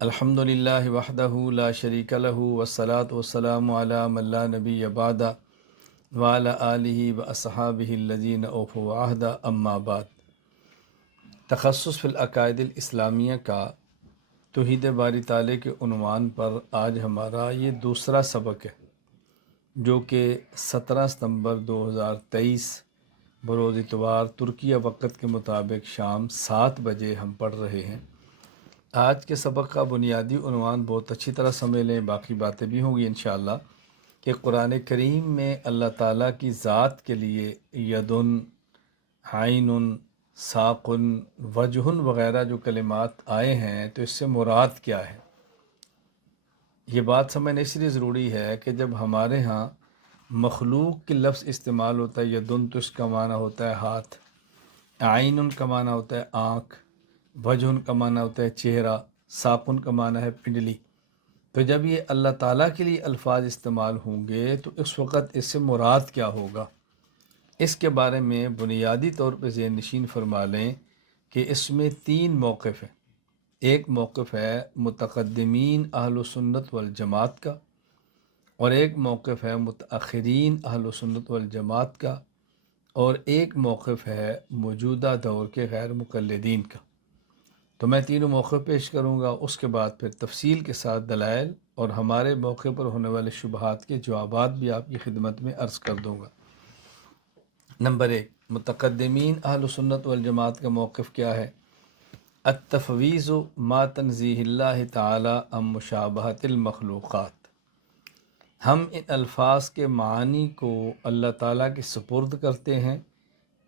الحمد للہ وحدہ لا شریک لہ والصلاة والسلام علی من لا نبی بعد وعلی آلہ واصحابہ الذین اوفوا عہد اما بعد۔ تخصص فی العقائد الاسلامیہ کا توحید باری تعالیٰ کے عنوان پر آج ہمارا یہ دوسرا سبق ہے، جو کہ 17 ستمبر 2023 بروز اتوار ترکیہ وقت کے مطابق شام 7 بجے ہم پڑھ رہے ہیں۔ آج کے سبق کا بنیادی عنوان بہت اچھی طرح سمجھ لیں، باقی باتیں بھی ہوں گی انشاءاللہ، کہ قرآن کریم میں اللہ تعالیٰ کی ذات کے لیے یدن، عین، ساق، وجہ وغیرہ جو کلمات آئے ہیں تو اس سے مراد کیا ہے۔ یہ بات سمجھنا اس لیے ضروری ہے کہ جب ہمارے ہاں مخلوق کے لفظ استعمال ہوتا ہے یدن تو اس کا معنی ہوتا ہے ہاتھ، عین کا معنی ہوتا ہے آنکھ، وجہ کا معنی ہوتا ہے چہرہ، ساقن کا معنی ہے پنڈلی۔ تو جب یہ اللہ تعالیٰ کے لیے الفاظ استعمال ہوں گے تو اس وقت اس سے مراد کیا ہوگا، اس کے بارے میں بنیادی طور پہ ذہن نشین فرما لیں کہ اس میں 3 موقف ہیں۔ ایک موقف ہے متقدمین اہل سنت والجماعت کا، اور ایک موقف ہے متأخرین اہل سنت والجماعت کا، اور ایک موقف ہے موجودہ دور کے غیر مقلدین کا۔ تو میں تینوں موقع پیش کروں گا، اس کے بعد پھر تفصیل کے ساتھ دلائل اور ہمارے موقع پر ہونے والے شبہات کے جوابات بھی آپ کی خدمت میں عرض کر دوں گا۔ نمبر 1، متقدمین اہل سنت والجماعت کا موقف کیا ہے؟ التفویض ما تنزیہ اللہ تعالی عن مشابہت المخلوقات۔ ہم ان الفاظ کے معانی کو اللہ تعالیٰ کے سپرد کرتے ہیں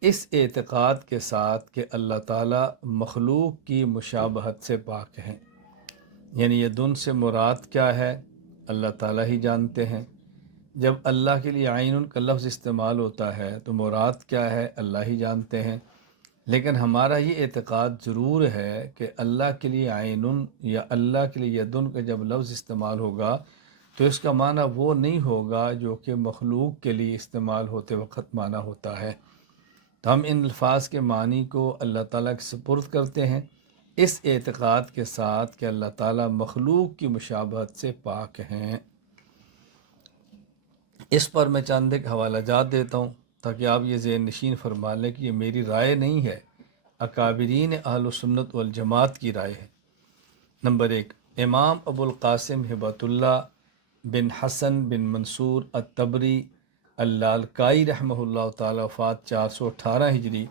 اس اعتقاد کے ساتھ کہ اللہ تعالیٰ مخلوق کی مشابہت سے پاک ہیں، یعنی یدن سے مراد کیا ہے اللہ تعالیٰ ہی جانتے ہیں۔ جب اللہ کے لیے عین کا لفظ استعمال ہوتا ہے تو مراد کیا ہے اللہ ہی جانتے ہیں، لیکن ہمارا یہ اعتقاد ضرور ہے کہ اللہ کے لیے عین یا اللہ کے لیے یدن کا جب لفظ استعمال ہوگا تو اس کا معنی وہ نہیں ہوگا جو کہ مخلوق کے لیے استعمال ہوتے وقت معنی ہوتا ہے۔ تو ہم ان الفاظ کے معنی کو اللہ تعالیٰ کے سپرد کرتے ہیں اس اعتقاد کے ساتھ کہ اللہ تعالیٰ مخلوق کی مشابہت سے پاک ہیں۔ اس پر میں چند ایک حوالہ جات دیتا ہوں تاکہ آپ یہ ذہن نشین فرما لیں کہ یہ میری رائے نہیں ہے، اکابرین اہل سنت والجماعت کی رائے ہے۔ نمبر 1، امام ابو القاسم ہبۃ اللہ بن حسن بن منصور الطبری اللالکائی رحمہ اللہ تعالی، وفات 418 ہجری،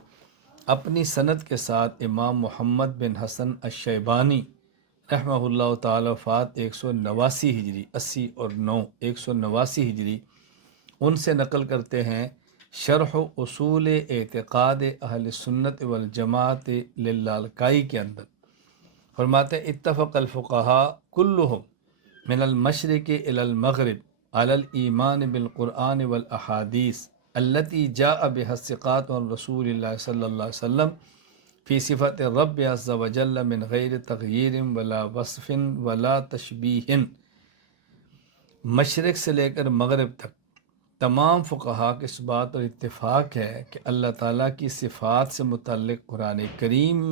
اپنی سند کے ساتھ امام محمد بن حسن الشیبانی رحمہ اللہ تعالی، وفات 189 ہجری، 80 اور 9 189 ہجری، ان سے نقل کرتے ہیں شرح اصول اعتقاد اہل سنت والجماعت للالکائی کے اندر فرماتے ہیں اتفق الفقہاء کلہم من المشرق الى المغرب علی الایمان بالقرآن والاحادیث التي جاء بها الثقات عن رسول اللہ صلی اللہ علیہ وسلم فی صفت الرب عز وجل من غیر تغییر ولا وصف ولا تشبیہ۔ مشرق سے لے کر مغرب تک تمام فقہا کے اس بات پر اتفاق ہے کہ اللہ تعالیٰ کی صفات سے متعلق قرآن کریم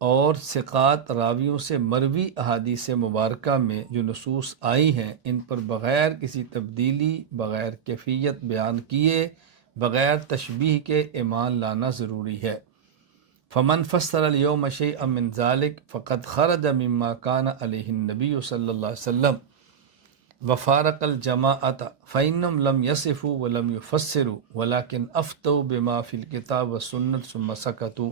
اور ثقات راویوں سے مروی احادیث مبارکہ میں جو نصوص آئی ہیں ان پر بغیر کسی تبدیلی، بغیر کیفیت بیان کیے، بغیر تشبیہ کے ایمان لانا ضروری ہے۔ فمن فسر اليوم شيئا من ذلك فقد خرج مما كان عليه النبي صلی اللہ علیہ وسلم وفارق الجماعت فإنهم لم يصفوا ولم يفسروا ولكن افتوا بما في الكتاب والسنة ثم سكتوا۔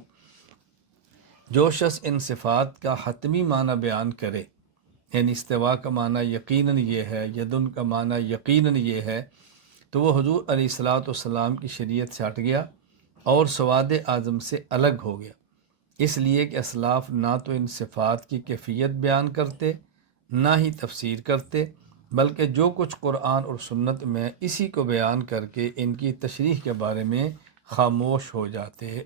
جو شخص ان صفات کا حتمی معنی بیان کرے، یعنی استوا کا معنی یقیناً یہ ہے، یدن کا معنی یقیناً یہ ہے، تو وہ حضور علیہ الصلاۃ والسلام کی شریعت سے ہٹ گیا اور سواد اعظم سے الگ ہو گیا، اس لیے کہ اسلاف نہ تو ان صفات کی کیفیت بیان کرتے نہ ہی تفسیر کرتے، بلکہ جو کچھ قرآن اور سنت میں اسی کو بیان کر کے ان کی تشریح کے بارے میں خاموش ہو جاتے۔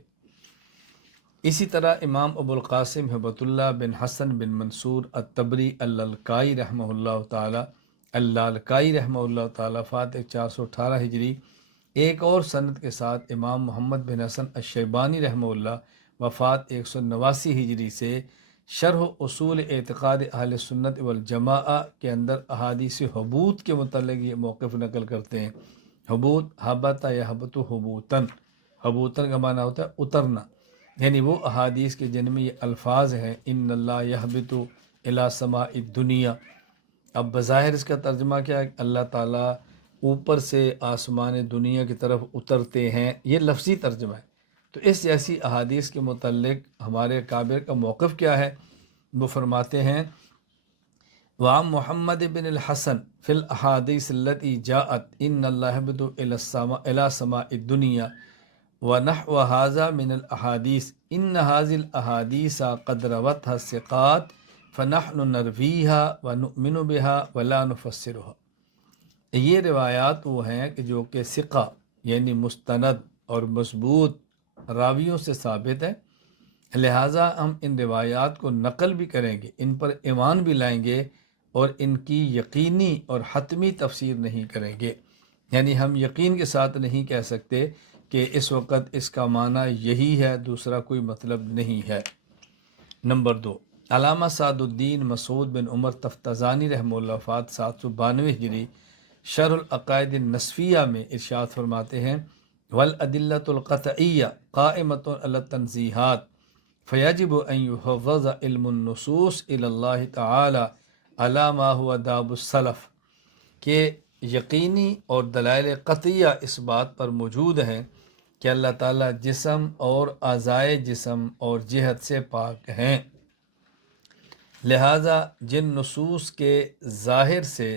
اسی طرح امام ابو القاسم ہبۃ اللہ بن حسن بن منصور الطبری اللالکائی رحمہ اللہ تعالی، وفات 418 ہجری، ایک اور سند کے ساتھ امام محمد بن حسن الشیبانی رحمہ اللہ، وفات 189 ہجری سے شرح اصول اعتقاد اہل سنت والجماعہ کے اندر احادیث حبوط کے متعلق یہ موقف نقل کرتے ہیں۔ حبوط حبت یا حبت حبوتن، حبوتن کا معنی ہوتا ہے اترنا، یعنی وہ احادیث کے جن میں یہ الفاظ ہیں ان اللہ یحبط الی سماء الدنیا۔ اب بظاہر اس کا ترجمہ کیا ہے؟ اللہ تعالیٰ اوپر سے آسمان دنیا کی طرف اترتے ہیں، یہ لفظی ترجمہ ہے۔ تو اس جیسی احادیث کے متعلق ہمارے کابر کا موقف کیا ہے؟ وہ فرماتے ہیں وعن محمد بن الحسن فی الاحادیث التي جاءت ان اللہ یحبط الی سماء الدنیا ونحو هذا من الاحادیث ان هذه الاحادیث قد روتها الثقات فنحن نرویها ونؤمن بها ولا نفسرها۔ یہ روایات وہ ہیں کہ جو کہ ثقہ یعنی مستند اور مضبوط راویوں سے ثابت ہے، لہٰذا ہم ان روایات کو نقل بھی کریں گے، ان پر ایمان بھی لائیں گے اور ان کی یقینی اور حتمی تفسیر نہیں کریں گے۔ یعنی ہم یقین کے ساتھ نہیں کہہ سکتے کہ اس وقت اس کا معنی یہی ہے، دوسرا کوئی مطلب نہیں ہے۔ نمبر 2، علامہ سعد الدین مسعود بن عمر تفتزانی رحمہ اللہ وفات 792 ہجری، شرح العقائد النسفیہ میں ارشاد فرماتے ہیں والادلۃ القطعیہ قائمۃ علی التنزیہات فیجب ان یحفظ علم النصوص الی اللہ تعالی علی ما هو داب السلف، کہ یقینی اور دلائل قطعیہ اس بات پر موجود ہیں کہ اللہ تعالیٰ جسم اور اعضائے جسم اور جہت سے پاک ہیں، لہٰذا جن نصوص کے ظاہر سے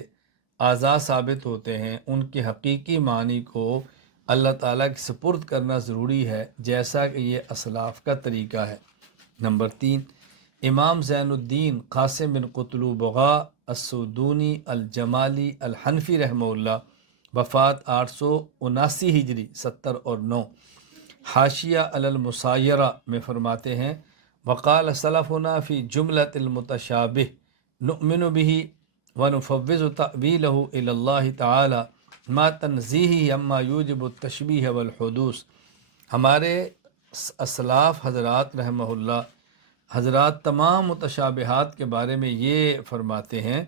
اعضاء ثابت ہوتے ہیں ان کے حقیقی معنی کو اللہ تعالیٰ کے سپرد کرنا ضروری ہے، جیسا کہ یہ اسلاف کا طریقہ ہے۔ نمبر 3، امام زین الدین قاسم بن قطلو بغا السودونی الجمالی الحنفی رحمہ اللہ، وفات 879 ہجری 70 اور 9، حاشیہ علی المسایرہ میں فرماتے ہیں وقال سلفنا فی جملۃ المتشابہ نؤمن به ونفوض تأویلہ الی اللہ تعالی ما تنزیہہ عما یوجب التشبیہ والحدوث۔ ہمارے اسلاف حضرات رحمہ اللہ حضرات تمام متشابہات کے بارے میں یہ فرماتے ہیں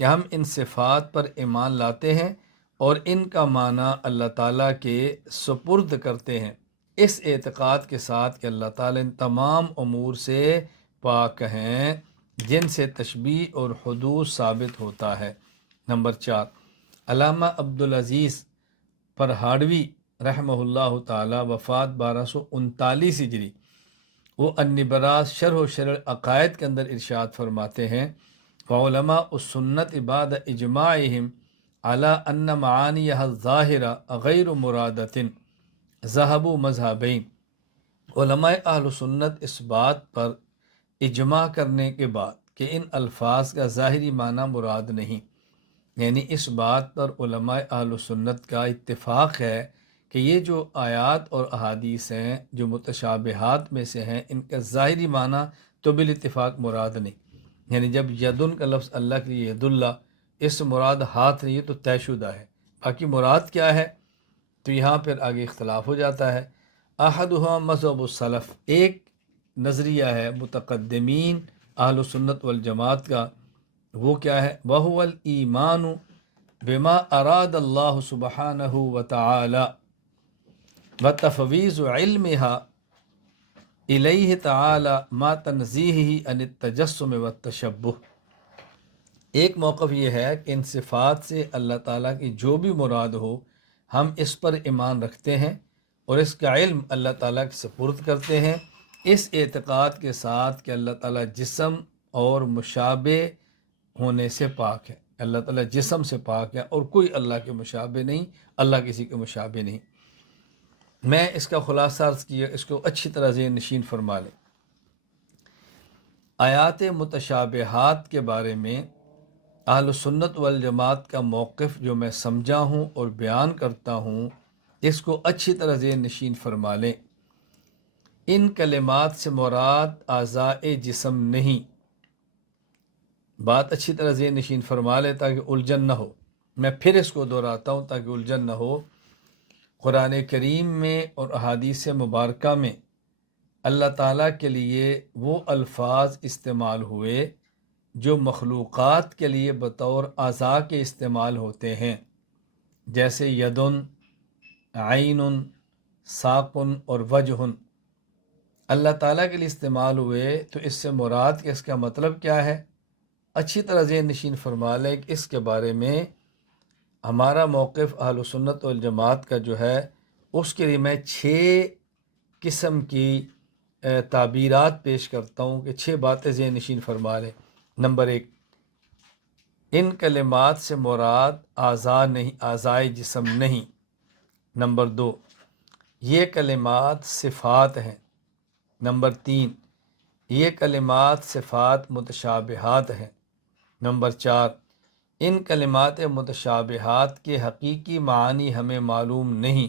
کہ ہم ان صفات پر ایمان لاتے ہیں اور ان کا معنی اللہ تعالیٰ کے سپرد کرتے ہیں، اس اعتقاد کے ساتھ کہ اللہ تعالیٰ ان تمام امور سے پاک ہیں جن سے تشبیہ اور حدوث ثابت ہوتا ہے۔ نمبر 4، علامہ عبدالعزیز پرہاڑوی رحمہ اللہ تعالی، وفات 1239 ہجری، وہ النبراس شرح و شرع عقائد کے اندر ارشاد فرماتے ہیں وعلماء السنت بعد اجماعہم علی ان معانیہ الظاہرہ غیر مرادۃ ذہبوا مذہبین۔ علماء اہل سنت اس بات پر اجماع کرنے کے بعد کہ ان الفاظ کا ظاہری معنی مراد نہیں، یعنی اس بات پر علماء اہل سنت کا اتفاق ہے کہ یہ جو آیات اور احادیث ہیں جو متشابہات میں سے ہیں ان کا ظاہری معنی تو بالاتفاق مراد نہیں، یعنی جب یدن کا لفظ اللہ کے لیے ید اللہ، اس مراد ہاتھ نہیں، یہ تو طے شدہ ہے، باقی مراد کیا ہے تو یہاں پھر آگے اختلاف ہو جاتا ہے۔ احدہما مذہب السلف، ایک نظریہ ہے متقدمین اہل سنت والجماعت کا، وہ کیا ہے؟ وَهُوَ الْإِيمَانُ بِمَا أَرَادَ اللَّهُ سُبْحَانَهُ وَتَعَالَى وَتَفْوِيضُ عِلْمِهَا إِلَيْهِ تَعَالَى مَا تَنزِيهِهِ عَنِ التَّجَسُّمِ وَالتَّشَبُّهِ۔ ایک موقف یہ ہے کہ ان صفات سے اللہ تعالیٰ کی جو بھی مراد ہو ہم اس پر ایمان رکھتے ہیں اور اس کا علم اللہ تعالیٰ کے سپرد کرتے ہیں، اس اعتقاد کے ساتھ کہ اللہ تعالیٰ جسم اور مشابہ ہونے سے پاک ہے، اللہ تعالیٰ جسم سے پاک ہے اور کوئی اللہ کے مشابہ نہیں، اللہ کسی کے مشابہ نہیں۔ میں اس کا خلاصہ عرض کیا، اس کو اچھی طرح ذہن نشین فرما لیں۔ آیات متشابہات کے بارے میں اہل سنت والجماعت کا موقف جو میں سمجھا ہوں اور بیان کرتا ہوں، اس کو اچھی طرح ذہن نشین فرما لیں۔ ان کلمات سے مراد اعضاء جسم نہیں، بات اچھی طرح ذہن نشین فرما لیں تاکہ الجھن نہ ہو۔ میں پھر اس کو دہراتا ہوں تاکہ الجھن نہ ہو۔ قرآن کریم میں اور احادیث مبارکہ میں اللہ تعالیٰ کے لیے وہ الفاظ استعمال ہوئے جو مخلوقات کے لیے بطور اعضاء کے استعمال ہوتے ہیں، جیسے یدن، عین، ساقن اور وجہن۔ اللہ تعالیٰ کے لیے استعمال ہوئے تو اس سے مراد کہ اس کا مطلب کیا ہے، اچھی طرح ذہن نشین فرما لیں کہ اس کے بارے میں ہمارا موقف اہل سنت والجماعت کا جو ہے، اس کے لیے میں 6 قسم کی تعبیرات پیش کرتا ہوں کہ 6 باتیں ذہن نشین فرما لیں۔ نمبر 1، ان کلمات سے مراد اعضاء نہیں، اعضائے جسم نہیں۔ نمبر 2، یہ کلمات صفات ہیں۔ نمبر 3، یہ کلمات صفات متشابہات ہیں۔ نمبر 4، ان کلمات متشابہات کے حقیقی معانی ہمیں معلوم نہیں۔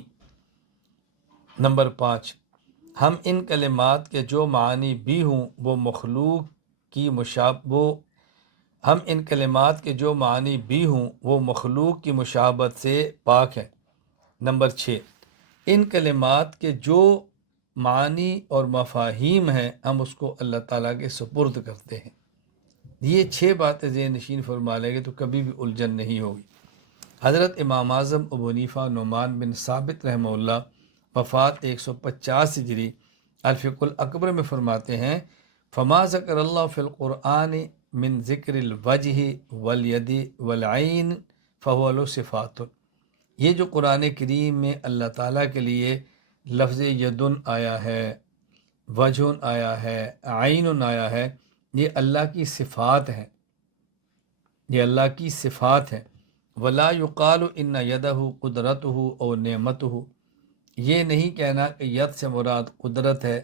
نمبر 5، ہم ان کلمات کے جو معانی بھی ہوں وہ مخلوق کی مشابہت سے پاک ہیں۔ نمبر 6، ان کلمات کے جو معانی اور مفاہیم ہیں ہم اس کو اللہ تعالیٰ کے سپرد کرتے ہیں۔ یہ 6 باتیں ذہن نشین فرما لیں گے تو کبھی بھی الجھن نہیں ہوگی۔ حضرت امام اعظم ابو حنیفہ نعمان بن ثابت رحمہ اللہ وفات 150 ہجری الفقہ الاکبر میں فرماتے ہیں، فما ذکر اللہ فی القرآن من ذکر الوجہ والید والعین فہو له صفات۔ یہ جو قرآن کریم میں اللہ تعالیٰ کے لیے لفظ یدن آیا ہے، وجہ آیا ہے، عین آیا ہے، یہ اللہ کی صفات ہیں، یہ اللہ کی صفات ہیں۔ ولا یقال ان یدہ قدرتہ او نعمتہ، یہ نہیں کہنا کہ ید سے مراد قدرت ہے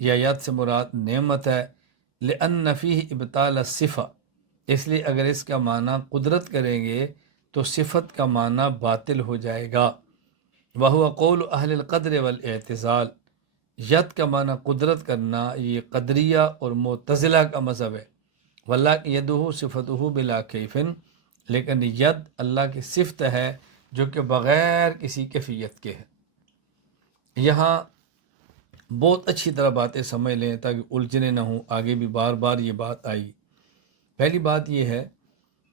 یا ید سے مراد نعمت ہے، لأن فیہ ابطال الصفہ، اس لیے اگر اس کا معنی قدرت کریں گے تو صفت کا معنی باطل ہو جائے گا۔ وہو قول اہل القدر والاعتزال، ید کا معنی قدرت کرنا یہ قدریہ اور معتزلہ کا مذہب ہے۔ واللہ یدہ صفتہ بلا کیف، لیکن ید اللہ کی صفت ہے جو کہ بغیر کسی کیفیت کے ہے۔ یہاں بہت اچھی طرح باتیں سمجھ لیں تاکہ الجھنے نہ ہوں، آگے بھی بار بار یہ بات آئی۔ پہلی بات یہ ہے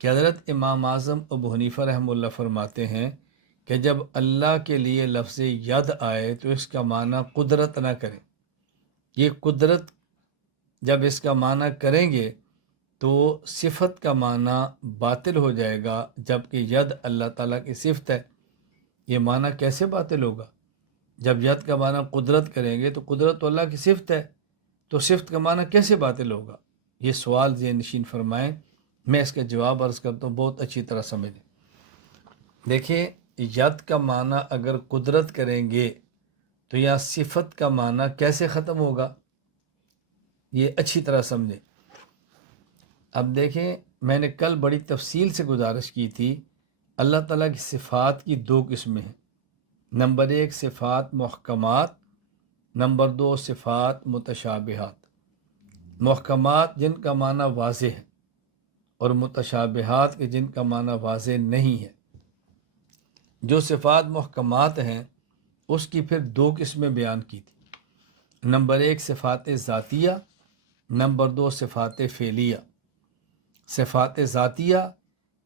کہ حضرت امام اعظم ابو حنیفہ رحمہ اللہ فرماتے ہیں کہ جب اللہ کے لیے لفظ ید آئے تو اس کا معنی قدرت نہ کریں۔ یہ قدرت جب اس کا معنی کریں گے تو صفت کا معنی باطل ہو جائے گا، جبکہ ید اللہ تعالیٰ کی صفت ہے۔ یہ معنی کیسے باطل ہوگا؟ جب ید کا معنی قدرت کریں گے تو قدرت تو اللہ کی صفت ہے، تو صفت کا معنی کیسے باطل ہوگا؟ یہ سوال ذہن نشین فرمائیں، میں اس کا جواب عرض کرتا ہوں، بہت اچھی طرح سمجھیں۔ دیکھیں، ید کا معنی اگر قدرت کریں گے تو یا صفت کا معنی کیسے ختم ہوگا؟ یہ اچھی طرح سمجھیں۔ اب دیکھیں، میں نے کل بڑی تفصیل سے گزارش کی تھی، اللہ تعالیٰ کی صفات کی 2 قسمیں ہیں۔ نمبر 1 صفات محکمات، نمبر 2 صفات متشابہات۔ محکمات جن کا معنی واضح ہے اور متشابہات کے جن کا معنی واضح نہیں ہے۔ جو صفات محکمات ہیں اس کی پھر 2 قسمیں بیان کی تھی۔ نمبر 1 صفات ذاتیہ، نمبر 2 صفات فعلیہ۔ صفات ذاتیہ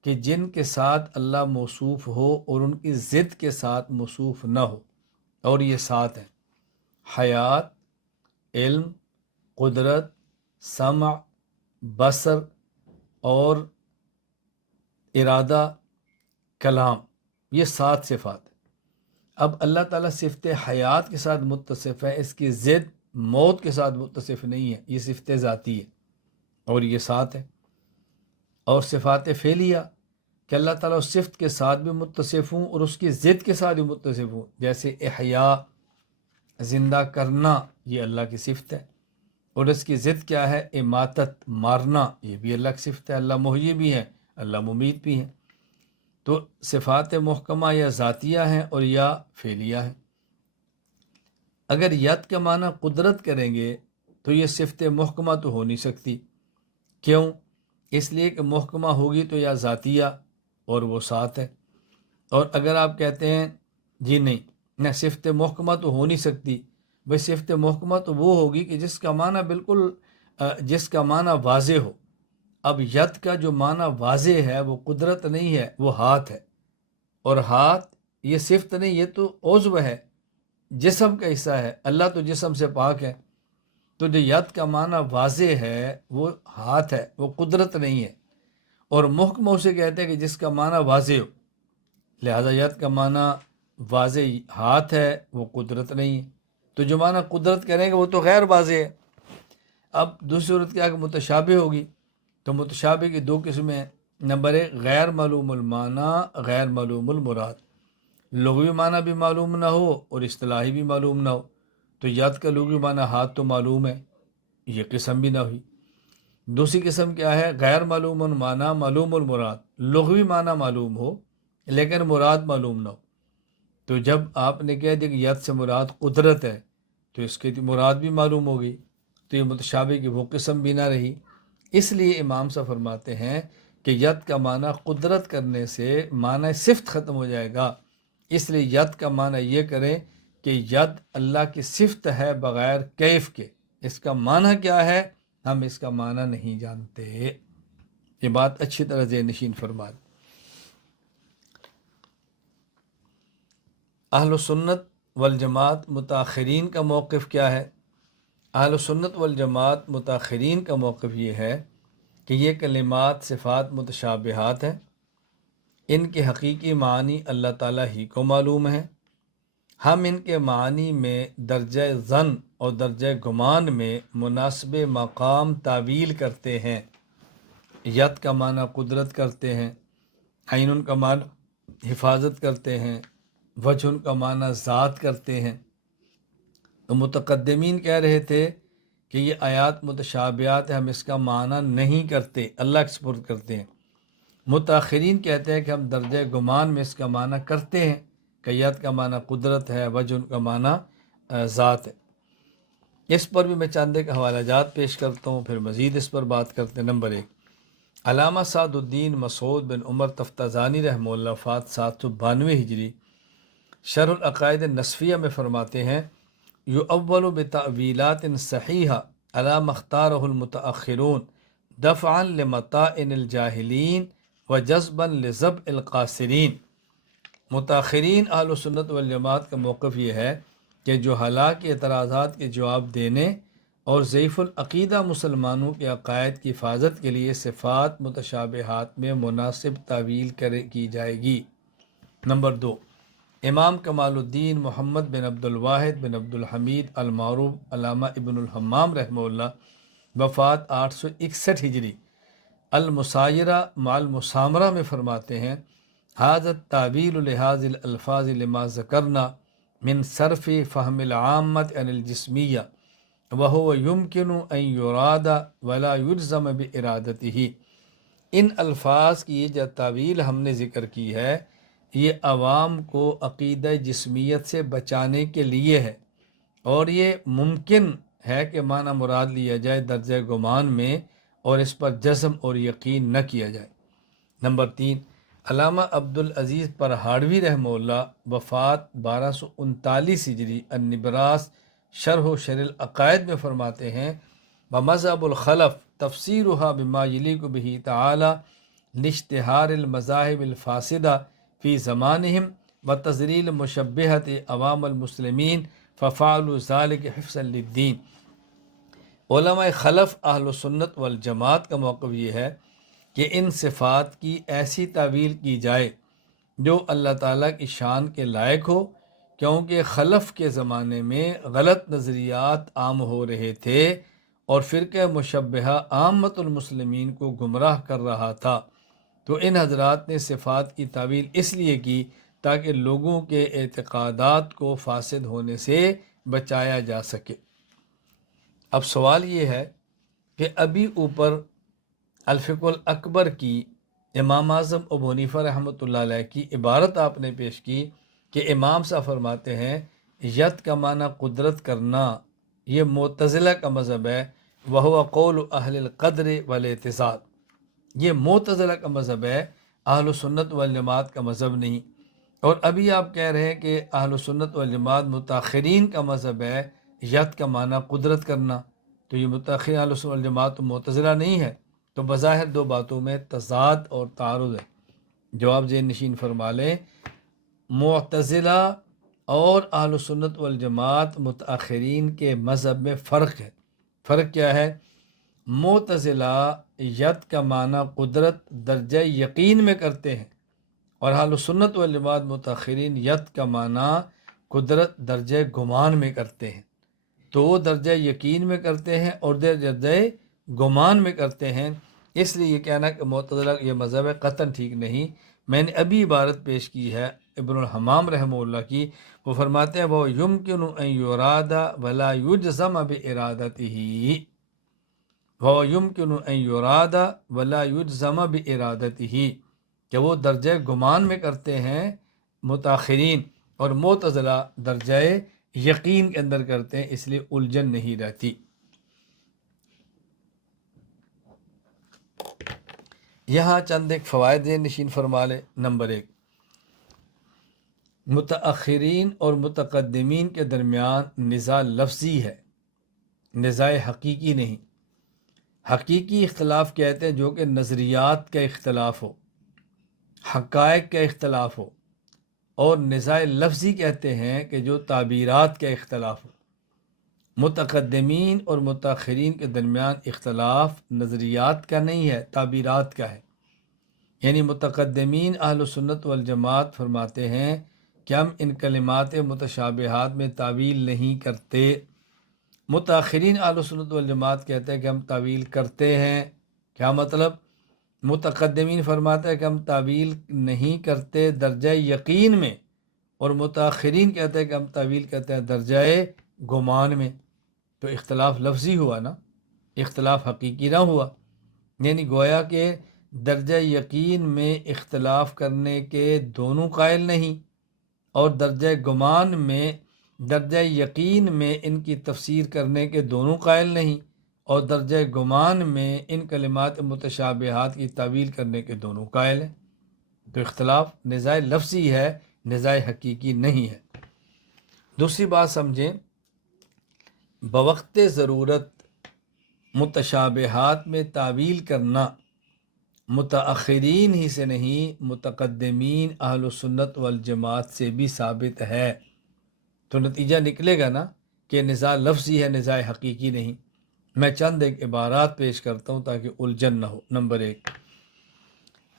کہ جن کے ساتھ اللہ موصوف ہو اور ان کی ضد کے ساتھ موصوف نہ ہو، اور یہ 7 ہیں: حیات، علم، قدرت، سمع، بصر اور ارادہ، کلام، یہ 7 صفات ہیں۔ اب اللہ تعالیٰ صفت حیات کے ساتھ متصف ہے، اس کی ضد موت کے ساتھ متصف نہیں ہے، یہ صفت ذاتی ہے اور یہ 7 ہے۔ اور صفات فعلیہ کہ اللہ تعالیٰ اس صفت کے ساتھ بھی متصف ہوں اور اس کی ضد کے ساتھ بھی متصف ہوں، جیسے احیاء، زندہ کرنا، یہ اللہ کی صفت ہے، اور اس کی ضد کیا ہے؟ اماتت، مارنا، یہ بھی اللہ کی صفت ہے۔ اللہ محیی بھی ہے، اللہ ممیت بھی ہے۔ تو صفات محکمہ یا ذاتیہ ہیں اور یا فعلیہ ہیں۔ اگر ید کا معنی قدرت کریں گے تو یہ صفت محکمہ تو ہو نہیں سکتی۔ کیوں؟ اس لیے کہ محکمہ ہوگی تو یا ذاتیہ اور وہ 7 ہے، اور اگر آپ کہتے ہیں جی نہیں، صفت محکمہ تو ہو نہیں سکتی، بھئی صفت محکمہ تو وہ ہوگی کہ جس کا معنی بالکل جس کا معنی واضح ہو۔ اب ید کا جو معنی واضح ہے وہ قدرت نہیں ہے، وہ ہاتھ ہے، اور ہاتھ یہ صفت نہیں، یہ تو عضو ہے، جسم کا حصہ ہے، اللہ تو جسم سے پاک ہے۔ تو جو ید کا معنی واضح ہے وہ ہاتھ ہے، وہ قدرت نہیں ہے، اور محکمہ اسے کہتے ہیں کہ جس کا معنی واضح ہو، لہذا ید کا معنی واضح ہاتھ ہے، وہ قدرت نہیں ہے۔ تو جو معنی قدرت کریں گے وہ تو غیر واضح ہے۔ اب دوسری صورت کیا کہ متشابہ ہوگی، تو متشابہ کی دو قسمیں ہیں۔ نمبر ایک غیر معلوم المعنی، غیر معلوم المراد، لغوی معنی بھی معلوم نہ ہو اور اصطلاحی بھی معلوم نہ ہو۔ تو ید کا لغوی معنی ہاتھ تو معلوم ہے، یہ قسم بھی نہ ہوئی۔ دوسری قسم کیا ہے؟ غیر معلوم المعنی معلوم المراد، لغوی معنی معلوم ہو لیکن مراد معلوم نہ ہو۔ تو جب آپ نے کہہ دیا کہ ید سے مراد قدرت ہے تو اس کی مراد بھی معلوم ہو گئی، تو یہ متشابہ کی وہ قسم بھی نہ رہی۔ اس لیے امام صاحب فرماتے ہیں کہ ید کا معنی قدرت کرنے سے معنی صفت ختم ہو جائے گا، اس لیے ید کا معنی یہ کریں کہ ید اللہ کی صفت ہے بغیر کیف کے۔ اس کا معنی کیا ہے ہم اس کا معنی نہیں جانتے، یہ بات اچھی طرح ذہن نشین فرما لیں۔ اہل سنت والجماعت متاخرین کا موقف کیا ہے؟ اہل سنت والجماعت متاخرین کا موقف یہ ہے کہ یہ کلمات صفات متشابہات ہیں، ان کے حقیقی معنی اللہ تعالیٰ ہی کو معلوم ہے۔ ہم ان کے معنی میں درجہ ظن اور درجہ گمان میں مناسب مقام تعویل کرتے ہیں۔ ید کا معنی قدرت کرتے ہیں، عین کا معنی حفاظت کرتے ہیں، وجہ کا معنی ذات کرتے ہیں۔ تو متقدمین کہہ رہے تھے کہ یہ آیات متشابہات ہیں، ہم اس کا معنی نہیں کرتے، اللہ کے سپرد کرتے ہیں۔ متاخرین کہتے ہیں کہ ہم درجہ گمان میں اس کا معنی کرتے ہیں کہ ید کا معنی قدرت ہے، وجہ کا معنی ذات ہے۔ اس پر بھی میں چند ایک حوالہ جات پیش کرتا ہوں، پھر مزید اس پر بات کرتے ہیں۔ نمبر ایک، علامہ سعد الدین مسعود بن عمر تفتازانی رحمہ اللہ وفات 792 ہجری، شرح العقائد النصفیہ میں فرماتے ہیں یؤول بتأویلات صحیحہ علی ما اختارہ المتأخرون دفعا لمطائن الجاہلین وجذبا لذبح القاصرین۔ متاخرین اہل سنت والجماعت کا موقف یہ ہے کہ جو حلاق اعتراضات کے جواب دینے اور ضعیف العقیدہ مسلمانوں کے عقائد کی حفاظت کے لیے صفات متشابہات میں مناسب تعویل کی جائے گی۔ نمبر دو، امام کمال الدین محمد بن عبد الواحد بن عبد الحمید المعروف علامہ ابن الحمام رحمہ اللہ وفات 861 ہجری، المسایرہ مع المسامرہ میں فرماتے ہیں ھذا التعویل لہذ الالفاظ لما ذکرنا من صرف فہم العامة عن الجسمیہ وهو يمكن ان يراد ولا يلزم بارادته۔ ان الفاظ کی جو تعویل ہم نے ذکر کی ہے یہ عوام کو عقیدہ جسمیت سے بچانے کے لیے ہے، اور یہ ممکن ہے کہ معنی مراد لیا جائے درجہ گمان میں اور اس پر جزم اور یقین نہ کیا جائے۔ نمبر تین، علامہ عبدالعزیز پرہاڑوی رحمہ اللہ وفات 1239 ہجری، النبراس شرح و شرح العقائد میں فرماتے ہیں ومذہب الخلف تفسیرها بما یلیق به تعالی لاشتہار المذاہب الفاسدہ فی زمانہم وتذلیل مشبہۃ عوام المسلمین ففعلوا ذلک حفظا للدین۔ علماء خلف اہل سنت والجماعت کا موقف یہ ہے کہ ان صفات کی ایسی تعویل کی جائے جو اللہ تعالیٰ کی شان کے لائق ہو، کیونکہ خلف کے زمانے میں غلط نظریات عام ہو رہے تھے اور فرقہ مشبہہ عامت المسلمین کو گمراہ کر رہا تھا، تو ان حضرات نے صفات کی تعویل اس لیے کی تاکہ لوگوں کے اعتقادات کو فاسد ہونے سے بچایا جا سکے۔ اب سوال یہ ہے کہ ابھی اوپر الفقہ الاکبر کی امام اعظم ابو حنیفہ رحمۃ اللہ علیہ کی عبارت آپ نے پیش کی کہ امام صاحب فرماتے ہیں ید کا معنی قدرت کرنا یہ معتزلہ کا مذہب ہے، وہو قول اہل القدر والاعتزال، یہ معتزلہ کا مذہب ہے، اہل سنت والجماعت کا مذہب نہیں۔ اور ابھی آپ کہہ رہے ہیں کہ اہل سنت والجماعت متاخرین کا مذہب ہے، ید کا معنی قدرت کرنا، تو یہ متأخرین اہل سنت والجماعت معتزلہ نہیں ہے، تو بظاہر دو باتوں میں تضاد اور تعارض ہے۔ جواب ذہن نشین فرما لیں، معتزلہ اور اہل سنت والجماعت متأخرین کے مذہب میں فرق ہے۔ فرق کیا ہے؟ معتزلہ ید کا معنی قدرت درجہ یقین میں کرتے ہیں، اور اہل سنت والجماعت متأخرین ید کا معنی قدرت درجہ گمان میں کرتے ہیں۔ تو وہ درجہ یقین میں کرتے ہیں اور درجہ گمان میں کرتے ہیں، اس لیے یہ کہنا کہ معتزلہ یہ مذہب ہے قطعاً ٹھیک نہیں۔ میں نے ابھی عبارت پیش کی ہے ابن الحمام رحمہ اللہ کی، وہ فرماتے ہیں وہ یمکن ان یراد ولا یجزم بارادتہ، وہ یمکن ان یراد ولا یجزم بارادتہ، کہ وہ درجہ گمان میں کرتے ہیں متاخرین، اور معتزلہ درجہ یقین کے اندر کرتے ہیں، اس لیے الجھن نہیں رہتی۔ یہاں چند ایک فوائد نشین فرما لے۔ نمبر 1، متأخرین اور متقدمین کے درمیان نزاع لفظی ہے، نزاع حقیقی نہیں۔ حقیقی اختلاف کہتے ہیں جو کہ نظریات کا اختلاف ہو، حقائق کا اختلاف ہو، اور نزاع لفظی کہتے ہیں کہ جو تعبیرات کا اختلاف ہو۔ متقدمین اور متاخرین کے درمیان اختلاف نظریات کا نہیں ہے، تعبیرات کا ہے۔ یعنی متقدمین اہل سنت والجماعت فرماتے ہیں کہ ہم ان کلمات متشابہات میں تعویل نہیں کرتے۔ متاخرین اہل سنت والجماعت کہتے ہیں کہ ہم تعویل کرتے ہیں۔ کیا مطلب؟ متقدمین فرماتے ہیں کہ ہم تعویل نہیں کرتے درجہ یقین میں، اور متاخرین کہتے ہیں کہ ہم تعویل کرتے ہیں درجہ گمان میں۔ تو اختلاف لفظی ہوا نا، اختلاف حقیقی نہ ہوا۔ یعنی گویا کہ درجہ یقین میں اختلاف کرنے کے دونوں قائل نہیں، اور درجہ گمان میں درجہ یقین میں ان کی تفسیر کرنے کے دونوں قائل نہیں، اور درجہ گمان میں ان کلمات متشابہات کی تعویل کرنے کے دونوں قائل ہیں۔ تو اختلاف نزاع لفظی ہے، نزاع حقیقی نہیں ہے۔ دوسری بات سمجھیں، بوقت ضرورت متشابہات میں تعویل کرنا متأخرین ہی سے نہیں، متقدمین اہل سنت والجماعت سے بھی ثابت ہے۔ تو نتیجہ نکلے گا نا کہ نزاع لفظی ہے، نزاع حقیقی نہیں۔ میں چند ایک عبارات پیش کرتا ہوں تاکہ الجھن نہ ہو۔ نمبر 1،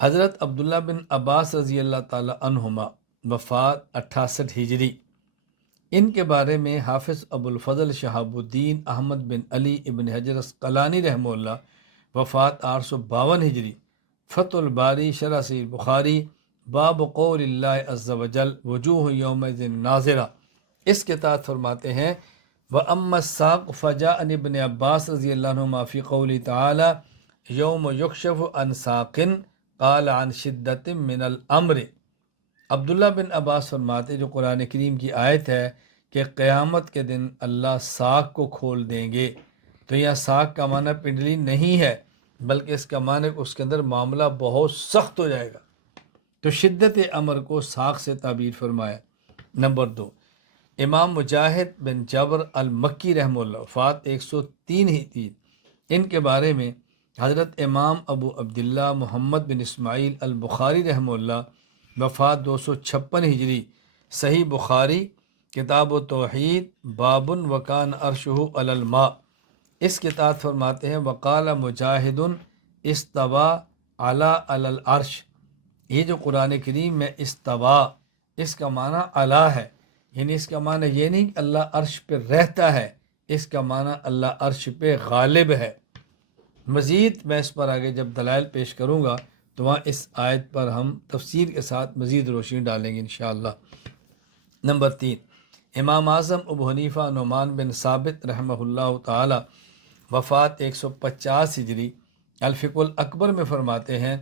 حضرت عبداللہ بن عباس رضی اللہ تعالی عنہما، وفات 68 ہجری، ان کے بارے میں حافظ ابو الفضل شہاب الدین احمد بن علی ابن حجر عسقلانی رحمہ اللہ، وفات 852 ہجری، فتح الباری شرح صحیح بخاری، باب قول اللہ عز وجل وجوہ یومئذ ناظرہ، اس کے تحت فرماتے ہیں وَأَمَّا السَّاقُ فَجَاءَ عَنِ ابْنِ عباس رضی اللہ عنہما فی قول تعالی یوم یکشف عن ساق قال عن شدت من الامر۔ عبداللہ بن عباس فرماتے جو قرآن کریم کی آیت ہے کہ قیامت کے دن اللہ ساق کو کھول دیں گے، تو یہاں ساق کا معنی پنڈلی نہیں ہے، بلکہ اس کا معنی اس کے اندر معاملہ بہت سخت ہو جائے گا۔ تو شدت امر کو ساق سے تعبیر فرمایا۔ نمبر 2، امام مجاہد بن جبر المکی رحمہ اللہ، وفات 103 ہی تھی، ان کے بارے میں حضرت امام ابو عبداللہ محمد بن اسماعیل البخاری رحمہ اللہ، وفات 256 ہجری، صحیح بخاری کتاب و توحید، باب وکان عرشہ علی الماء، اس کے تحت فرماتے ہیں وقال مجاہد استوا علی العرش۔ یہ جو قرآن کریم میں استوا، اس کا معنی علی ہے، یعنی اس کا معنی یہ نہیں کہ اللہ عرش پہ رہتا ہے، اس کا معنی اللہ عرش پہ غالب ہے۔ مزید میں اس پر آگے جب دلائل پیش کروں گا تو وہاں اس آیت پر ہم تفسیر کے ساتھ مزید روشنی ڈالیں گے انشاءاللہ۔ نمبر 3، امام اعظم ابو حنیفہ نعمان بن ثابت رحمہ اللہ تعالی، وفات 150 ہجری، الفقہ الاکبر میں فرماتے ہیں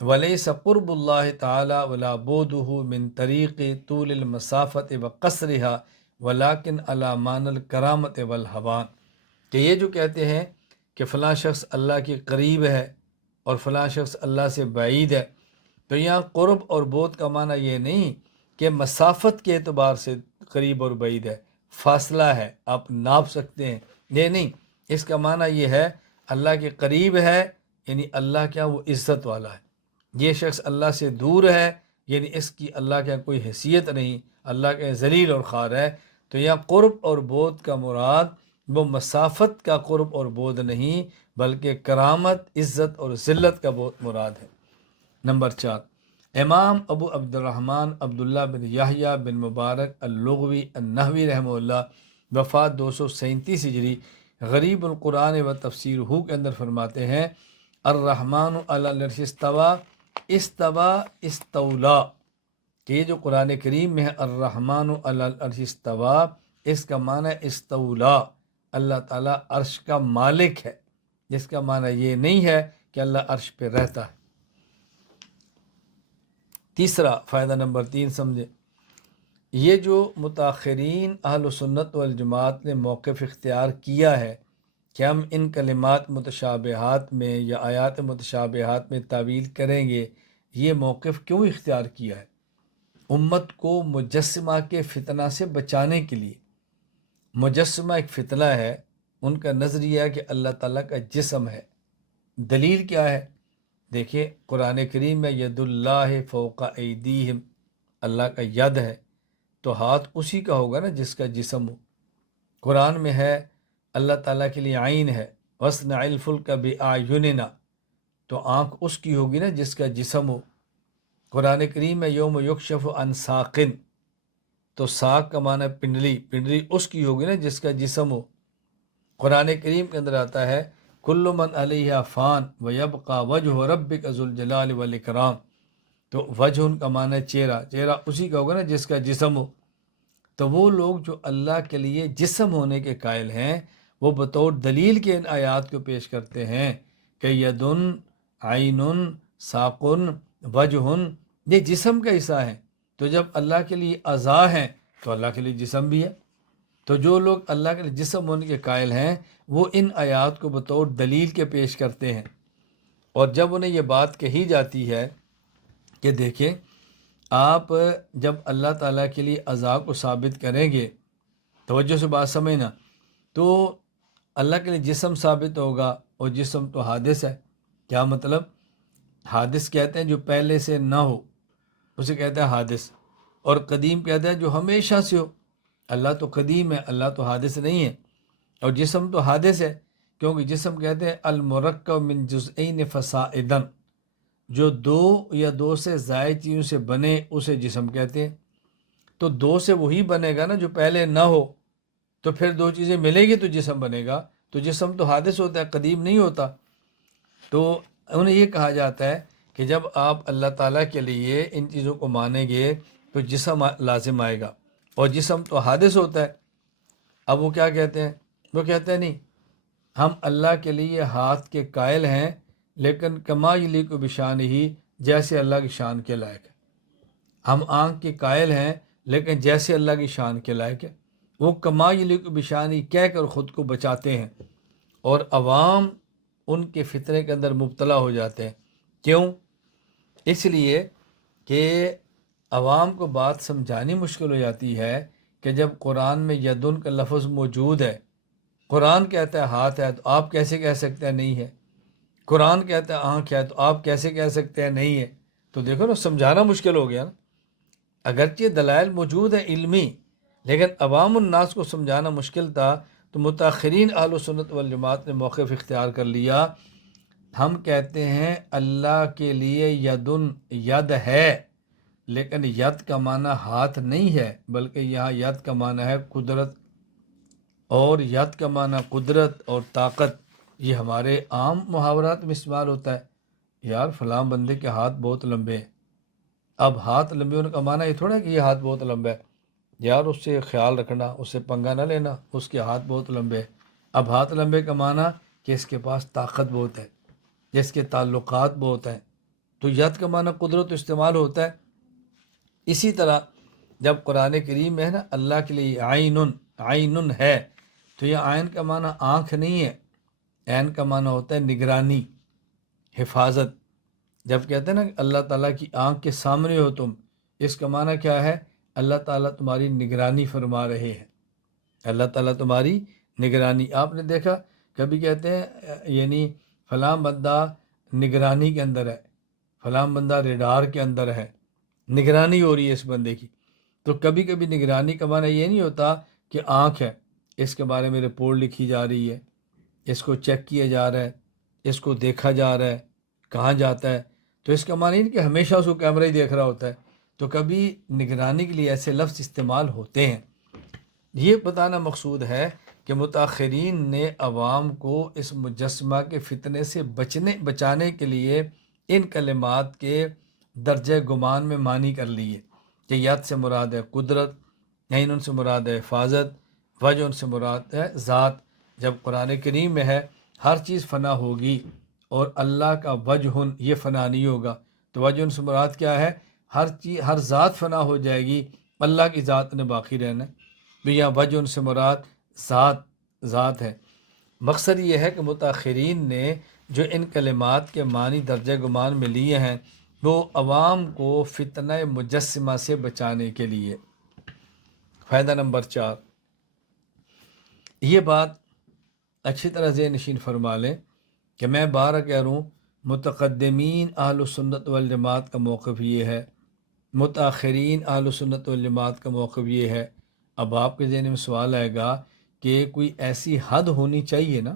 وَلَيْسَ قُرْبُ اللَّهِ تَعَالَى وَلَا بُعْدُهُ مِن طَرِيقِ طُولِ الْمَسَافَةِ وَقَصْرِهَا وَلَكِنْ عَلَى مَعنَى الْكَرَامَةِ وَالْهَوَانِ، کہ یہ جو کہتے ہیں کہ فلاں شخص اللہ کے قریب ہے اور فلاں شخص اللہ سے بعید ہے، تو یہاں قرب اور بعد کا معنی یہ نہیں کہ مسافت کے اعتبار سے قریب اور بعید ہے، فاصلہ ہے، آپ ناپ سکتے ہیں، یہ نہیں۔ اس کا معنی یہ ہے اللہ کے قریب ہے، یعنی اللہ کیا وہ عزت والا ہے۔ یہ شخص اللہ سے دور ہے، یعنی اس کی اللہ کا کوئی حیثیت نہیں، اللہ کا ذلیل اور خوار ہے۔ تو یہاں قرب اور بود کا مراد وہ مسافت کا قرب اور بود نہیں، بلکہ کرامت، عزت اور ذلت کا بود مراد ہے۔ نمبر 4، امام ابو عبد الرحمن عبداللہ بن یحییٰ بن مبارک اللغوی النحوی رحمہ اللہ، وفات 237 ہجری، غریب القرآن و تفسیر ہو کے اندر فرماتے ہیں الرحمن علی العرش استویٰ، استویٰ استولا، کہ یہ جو قرآن کریم میں ہے الرحمن علی العرش استویٰ، اس کا معنی استولا، اللہ تعالیٰ عرش کا مالک ہے، جس کا معنی یہ نہیں ہے کہ اللہ عرش پہ رہتا ہے۔ تیسرا فائدہ نمبر 3 سمجھے، یہ جو متاخرین اہل سنت والجماعت نے موقف اختیار کیا ہے کہ ہم ان کلمات متشابہات میں یا آیات متشابہات میں تعویل کریں گے، یہ موقف کیوں اختیار کیا ہے؟ امت کو مجسمہ کے فتنہ سے بچانے کے لیے۔ مجسمہ ایک فتنہ ہے، ان کا نظریہ ہے کہ اللہ تعالیٰ کا جسم ہے۔ دلیل کیا ہے؟ دیکھیں قرآن کریم میں ید اللہ فوق ایدیہم، اللہ کا ید ہے تو ہاتھ اسی کا ہوگا نا جس کا جسم ہو۔ قرآن میں ہے اللہ تعالیٰ کے لیے عین ہے، وَاصْنَعِ الْفُلْكَ بِأَعْيُنِنَا، تو آنکھ اس کی ہوگی نا جس کا جسم ہو۔ قرآن کریم میں یوم یکشف عن ساقٍ، تو ساق کا معنی پنڈلی، پنڈلی اس کی ہوگی نا جس کا جسم ہو۔ قرآن کریم کے اندر آتا ہے کل من علیہ فان ویبقى وجہ ربک ذو الجلال والاکرام، تو وجہ ان کا معنی چہرہ، چہرہ اسی کا ہوگا نا جس کا جسم ہو۔ تو وہ لوگ جو اللہ کے لیے جسم ہونے کے قائل ہیں، وہ بطور دلیل کے ان آیات کو پیش کرتے ہیں کہ یدن، عین، ساقن، وجہ، یہ جسم کا حصہ ہیں۔ تو جب اللہ کے لیے اعضاء ہیں تو اللہ کے لیے جسم بھی ہے۔ تو جو لوگ اللہ کے جسم ہونے کے قائل ہیں وہ ان آیات کو بطور دلیل کے پیش کرتے ہیں، اور جب انہیں یہ بات کہی جاتی ہے کہ دیکھیں آپ جب اللہ تعالیٰ کے لیے اعضاء کو ثابت کریں گے، توجہ سے بات سمجھنا، تو اللہ کے لیے جسم ثابت ہوگا، اور جسم تو حادث ہے۔ کیا مطلب؟ حادث کہتے ہیں جو پہلے سے نہ ہو، اسے کہتے ہیں حادث، اور قدیم کہتے ہیں جو ہمیشہ سے ہو۔ اللہ تو قدیم ہے، اللہ تو حادث نہیں ہے، اور جسم تو حادث ہے، کیونکہ جسم کہتے ہیں المرکب من جزئین فصاعدا، جو دو یا دو سے زائد چیزوں سے بنے اسے جسم کہتے ہیں۔ تو دو سے وہی بنے گا نا جو پہلے نہ ہو، تو پھر دو چیزیں ملے گی تو جسم بنے گا، تو جسم تو حادث ہوتا ہے، قدیم نہیں ہوتا۔ تو انہیں یہ کہا جاتا ہے کہ جب آپ اللہ تعالیٰ کے لیے ان چیزوں کو مانیں گے تو جسم لازم آئے گا، اور جسم تو حادث ہوتا ہے۔ اب وہ کیا کہتے ہیں؟ وہ کہتے ہیں نہیں، ہم اللہ کے لیے ہاتھ کے قائل ہیں، لیکن کما یلیق بشان ہی، جیسے اللہ کی شان کے لائق ہے۔ ہم آنکھ کے قائل ہیں لیکن جیسے اللہ کی شان کے لائق ہے۔ وہ کما یلیق بشان ہی کہہ کر خود کو بچاتے ہیں، اور عوام ان کے فتنے کے اندر مبتلا ہو جاتے ہیں۔ کیوں؟ اس لیے کہ عوام کو بات سمجھانی مشکل ہو جاتی ہے کہ جب قرآن میں یدن کا لفظ موجود ہے، قرآن کہتا ہے ہاتھ ہے تو آپ کیسے کہہ سکتے ہیں نہیں ہے؟ قرآن کہتا ہے آنکھ ہے تو آپ کیسے کہہ سکتے ہیں نہیں ہے؟ تو دیکھو نا، سمجھانا مشکل ہو گیا نا۔ اگرچہ دلائل موجود ہیں علمی، لیکن عوام الناس کو سمجھانا مشکل تھا، تو متاخرین اہل سنت والجماعت نے موقف اختیار کر لیا۔ ہم کہتے ہیں اللہ کے لیے یدن، ید ہے، لیکن ید کا معنی ہاتھ نہیں ہے، بلکہ یہاں ید کا معنی ہے قدرت، اور ید کا معنی قدرت اور طاقت۔ یہ ہمارے عام محاورات میں استعمال ہوتا ہے، یار فلاں بندے کے ہاتھ بہت لمبے ہیں۔ اب ہاتھ لمبے ہونے کا معنی یہ تھوڑا ہے کہ یہ ہاتھ بہت لمبا ہے، یار اس سے خیال رکھنا، اس سے پنگا نہ لینا، اس کے ہاتھ بہت لمبے ہیں۔ اب ہاتھ لمبے کا معنی کہ اس کے پاس طاقت بہت ہے، جس کے تعلقات بہت ہیں، تو ید کا معنی قدرت استعمال ہوتا ہے۔ اسی طرح جب قرآن کریم میں ہے نا اللہ کے لیے عین، عین ہے، تو یہ عین کا معنی آنکھ نہیں ہے، عین کا معنی ہوتا ہے نگرانی، حفاظت۔ جب کہتے ہیں نا کہ اللہ تعالیٰ کی آنکھ کے سامنے ہو تم، اس کا معنی کیا ہے؟ اللہ تعالیٰ تمہاری نگرانی فرما رہے ہیں۔ اللہ تعالیٰ تمہاری نگرانی. آپ نے دیکھا کبھی کہتے ہیں یعنی فلاں بندہ نگرانی کے اندر ہے، فلاں بندہ ریڈار کے اندر ہے، نگرانی ہو رہی ہے اس بندے کی. تو کبھی کبھی نگرانی کا معنی یہ نہیں ہوتا کہ آنکھ ہے، اس کے بارے میں رپورٹ لکھی جا رہی ہے، اس کو چیک کیا جا رہا ہے، اس کو دیکھا جا رہا ہے کہاں جاتا ہے. تو اس کا معنی نہیں کہ ہمیشہ اس کو کیمرہ ہی دیکھ رہا ہوتا ہے. تو کبھی نگرانی کے لیے ایسے لفظ استعمال ہوتے ہیں. یہ بتانا مقصود ہے کہ متاخرین نے عوام کو اس مجسمہ کے فتنے سے بچانے کے لیے ان کلمات کے درجہ گمان میں معنی کر لیے کہ ید سے مراد ہے قدرت، عین سے مراد ہے حفاظت، وجہ سے مراد ہے ذات. جب قرآن کریم میں ہے ہر چیز فنا ہوگی اور اللہ کا وجہ یہ فنا نہیں ہوگا، تو وجہ سے مراد کیا ہے؟ ہر ذات فنا ہو جائے گی، اللہ کی ذات نے باقی رہنا ہے. تو یہاں وجہ سے مراد ذات ہے. مقصد یہ ہے کہ متاخرین نے جو ان کلمات کے معنی درجہ گمان میں لیے ہیں وہ عوام کو فتنہ مجسمہ سے بچانے کے لیے. فائدہ نمبر 4، یہ بات اچھی طرح ذہن نشین فرما لیں کہ میں بارہ کہہ رہا ہوں، متقدمین اہل سنت والجماعت کا موقف یہ ہے، متاخرین اہل سنت والجماعت کا موقف یہ ہے. اب آپ کے ذہن میں سوال آئے گا کہ کوئی ایسی حد ہونی چاہیے نا،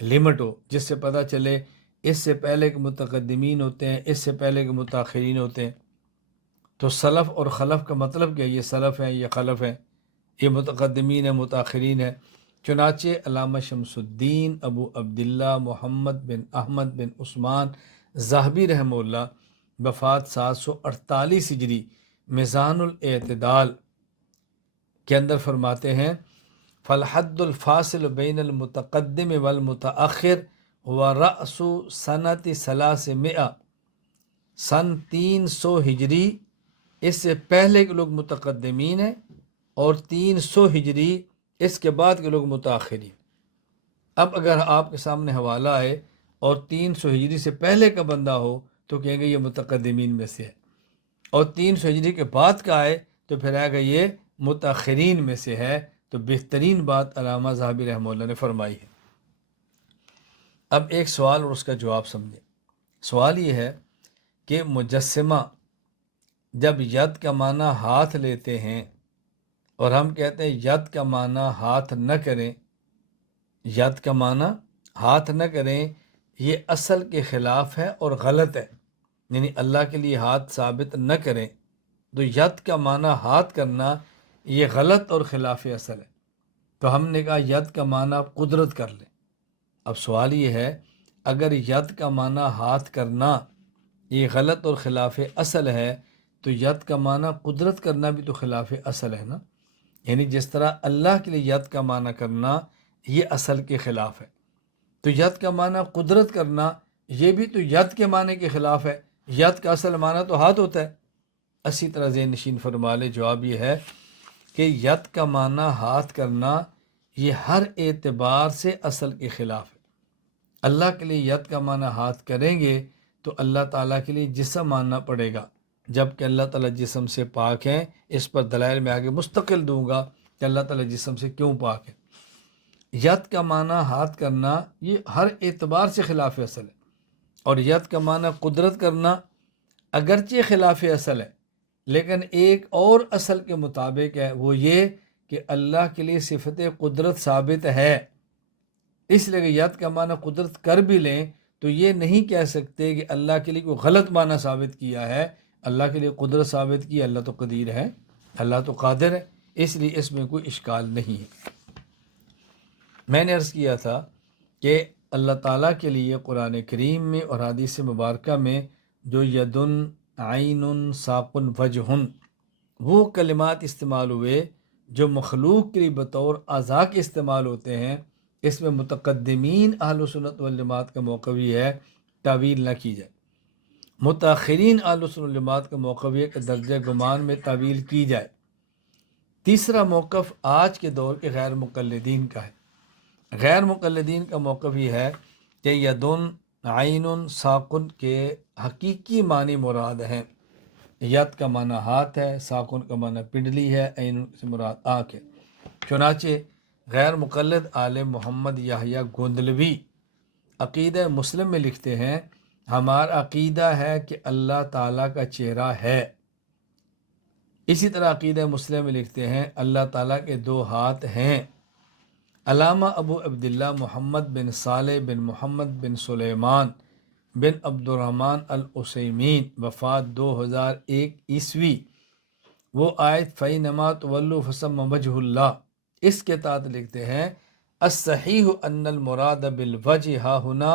لمٹ ہو جس سے پتہ چلے اس سے پہلے کے متقدمین ہوتے ہیں، اس سے پہلے کے متاخرین ہوتے ہیں. تو سلف اور خلف کا مطلب کیا؟ یہ سلف ہیں، یہ خلف ہیں، یہ متقدمین ہیں، متاخرین ہیں. چنانچہ علامہ شمس الدین ابو عبداللہ محمد بن احمد بن عثمان ذہبی رحمہ اللہ وفات 748 ہجری میزان الاعتدال کے اندر فرماتے ہیں فالحد الفاصل بین المتقدم والمتاخر ورأس سنت 300، سن 300 ہجری اس سے پہلے کے لوگ متقدمین ہیں اور 300 ہجری اس کے بعد کے لوگ متاخرین. اب اگر آپ کے سامنے حوالہ آئے اور 300 ہجری سے پہلے کا بندہ ہو تو کہیں گے یہ متقدمین میں سے ہے، اور 300 ہجری کے بعد کا آئے تو پھر آئے گا یہ متاخرین میں سے ہے. تو بہترین بات علامہ ذہبی رحمہ اللہ نے فرمائی ہے. اب ایک سوال اور اس کا جواب سمجھیں. سوال یہ ہے کہ مجسمہ جب ید کا معنی ہاتھ لیتے ہیں اور ہم کہتے ہیں ید کا معنی ہاتھ نہ کریں، ید کا معنی ہاتھ نہ کریں، یہ اصل کے خلاف ہے اور غلط ہے. یعنی اللہ کے لیے ہاتھ ثابت نہ کریں، تو ید کا معنی ہاتھ کرنا یہ غلط اور خلاف اصل ہے. تو ہم نے کہا ید کا معنی قدرت کر لیں. اب سوال یہ ہے اگر ید کا معنی ہاتھ کرنا یہ غلط اور خلاف اصل ہے تو ید کا معنی قدرت کرنا بھی تو خلاف اصل ہے نا. یعنی جس طرح اللہ کے لیے ید کا معنی کرنا یہ اصل کے خلاف ہے، تو ید کا معنی قدرت کرنا یہ بھی تو ید کے معنی کے خلاف ہے. ید کا اصل معنی تو ہاتھ ہوتا ہے. اسی طرح ذہن نشین فرما لے جواب یہ ہے کہ ید کا معنی ہاتھ کرنا یہ ہر اعتبار سے اصل کے خلاف ہے. اللہ کے لیے ید کا معنی ہاتھ کریں گے تو اللہ تعالیٰ کے لیے جسم ماننا پڑے گا، جبکہ اللہ تعالیٰ جسم سے پاک ہیں. اس پر دلائل میں آگے مستقل دوں گا کہ اللہ تعالیٰ جسم سے کیوں پاک ہے. ید کا معنی ہاتھ کرنا یہ ہر اعتبار سے خلاف اصل ہے، اور ید کا معنی قدرت کرنا اگرچہ خلاف اصل ہے لیکن ایک اور اصل کے مطابق ہے، وہ یہ کہ اللہ کے لیے صفت قدرت ثابت ہے. اس لیے کہ ید کا معنی قدرت کر بھی لیں تو یہ نہیں کہہ سکتے کہ اللہ کے لیے کوئی غلط معنی ثابت کیا ہے. اللہ کے لیے قدرت ثابت کی، اللہ تو قدیر ہے، اللہ تو قادر ہے، اس لیے اس میں کوئی اشکال نہیں ہے. میں نے عرض کیا تھا کہ اللہ تعالیٰ کے لیے قرآن کریم میں اور حدیث مبارکہ میں جو یدن، عین، ساق، وجہ، وہ کلمات استعمال ہوئے جو مخلوق کے لیے بطور اعضاء کے استعمال ہوتے ہیں. اس میں متقدمین اہل سنت والجماعت کا موقف یہ ہے تعویل نہ کی جائے. متاخرین اہل سنت والجماعت کا موقف یہ کہ درجہ گمان میں تعویل کی جائے. تیسرا موقف آج کے دور کے غیر مقلدین کا ہے. غیر مقلدین کا موقف یہ ہے کہ یدن، عین، ساقن کے حقیقی معنی مراد ہیں. ید کا معنی ہاتھ ہے، ساقن کا معنی پنڈلی ہے، عین سے مراد آنکھ ہے. چنانچہ غیر مقلد عالم محمد یحییٰ گوندلوی عقیدہ مسلم میں لکھتے ہیں، ہمارا عقیدہ ہے کہ اللہ تعالیٰ کا چہرہ ہے۔ اسی طرح عقیدہ مسلم میں لکھتے ہیں اللہ تعالیٰ کے 2 ہاتھ ہیں۔ علامہ ابو عبداللہ محمد بن صالح بن محمد بن سلیمان بن عبد الرحمن العثیمین وفات 2001 عیسوی، وہ آیت فَإِنَّمَا تُوَلُّوا فَثَمَّ وَجْهُ اللَّهِ، اس کے تحت لکھتے ہیں الصحیح ان المراد بالوجہ ہا ہنا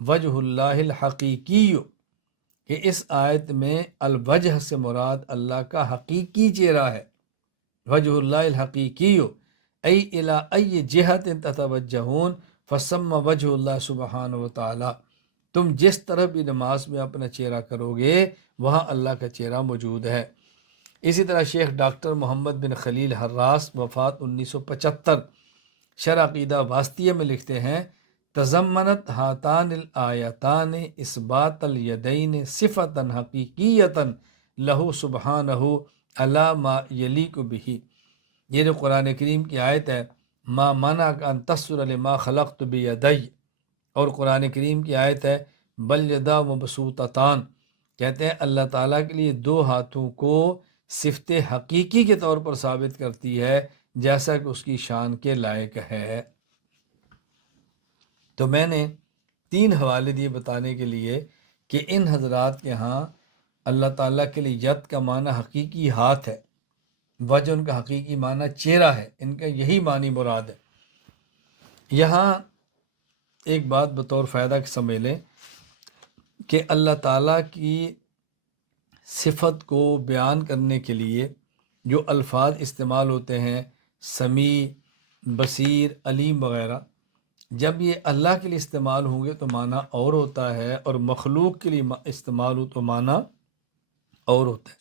وجہ اللہ الحقیقی، کہ اس آیت میں الوجہ سے مراد اللہ کا حقیقی چہرہ ہے۔ وجہ اللہ الحقیقی ای الی ای جہت تتوجہون فثم وجہ اللہ سبحانہ وتعالی، تم جس طرف بھی نماز میں اپنا چہرہ کرو گے وہاں اللہ کا چہرہ موجود ہے۔ اسی طرح شیخ ڈاکٹر محمد بن خلیل حراس وفات 1975 شرح عقیدہ واسطیہ میں لکھتے ہیں تضمنت ہاتان الآیتان اثبات الیدین صفتا حقیقیتا لہو سبحانہ علی ما یلیق بہ، یہ جو قرآن کریم کی آیت ہے ما منعک ان تسجد لما خلقت بیدی، اور قرآن کریم کی آیت ہے بل یداہ مبسوطتان، کہتے ہیں اللہ تعالیٰ کے لیے 2 ہاتھوں کو صفت حقیقی کے طور پر ثابت کرتی ہے جیسا کہ اس کی شان کے لائق ہے۔ تو میں نے 3 حوالے دیے بتانے کے لیے کہ ان حضرات کے ہاں اللہ تعالیٰ کے لیے ید کا معنی حقیقی ہاتھ ہے، وجہ ان کا حقیقی معنی چہرہ ہے، ان کا یہی معنی مراد ہے۔ یہاں ایک بات بطور فائدہ کے سمجھ لیں کہ اللہ تعالیٰ کی صفت کو بیان کرنے کے لیے جو الفاظ استعمال ہوتے ہیں سمیع، بصیر، علیم وغیرہ، جب یہ اللہ کے لیے استعمال ہوں گے تو معنی اور ہوتا ہے، اور مخلوق کے لیے استعمال ہو تو معنی اور ہوتا ہے۔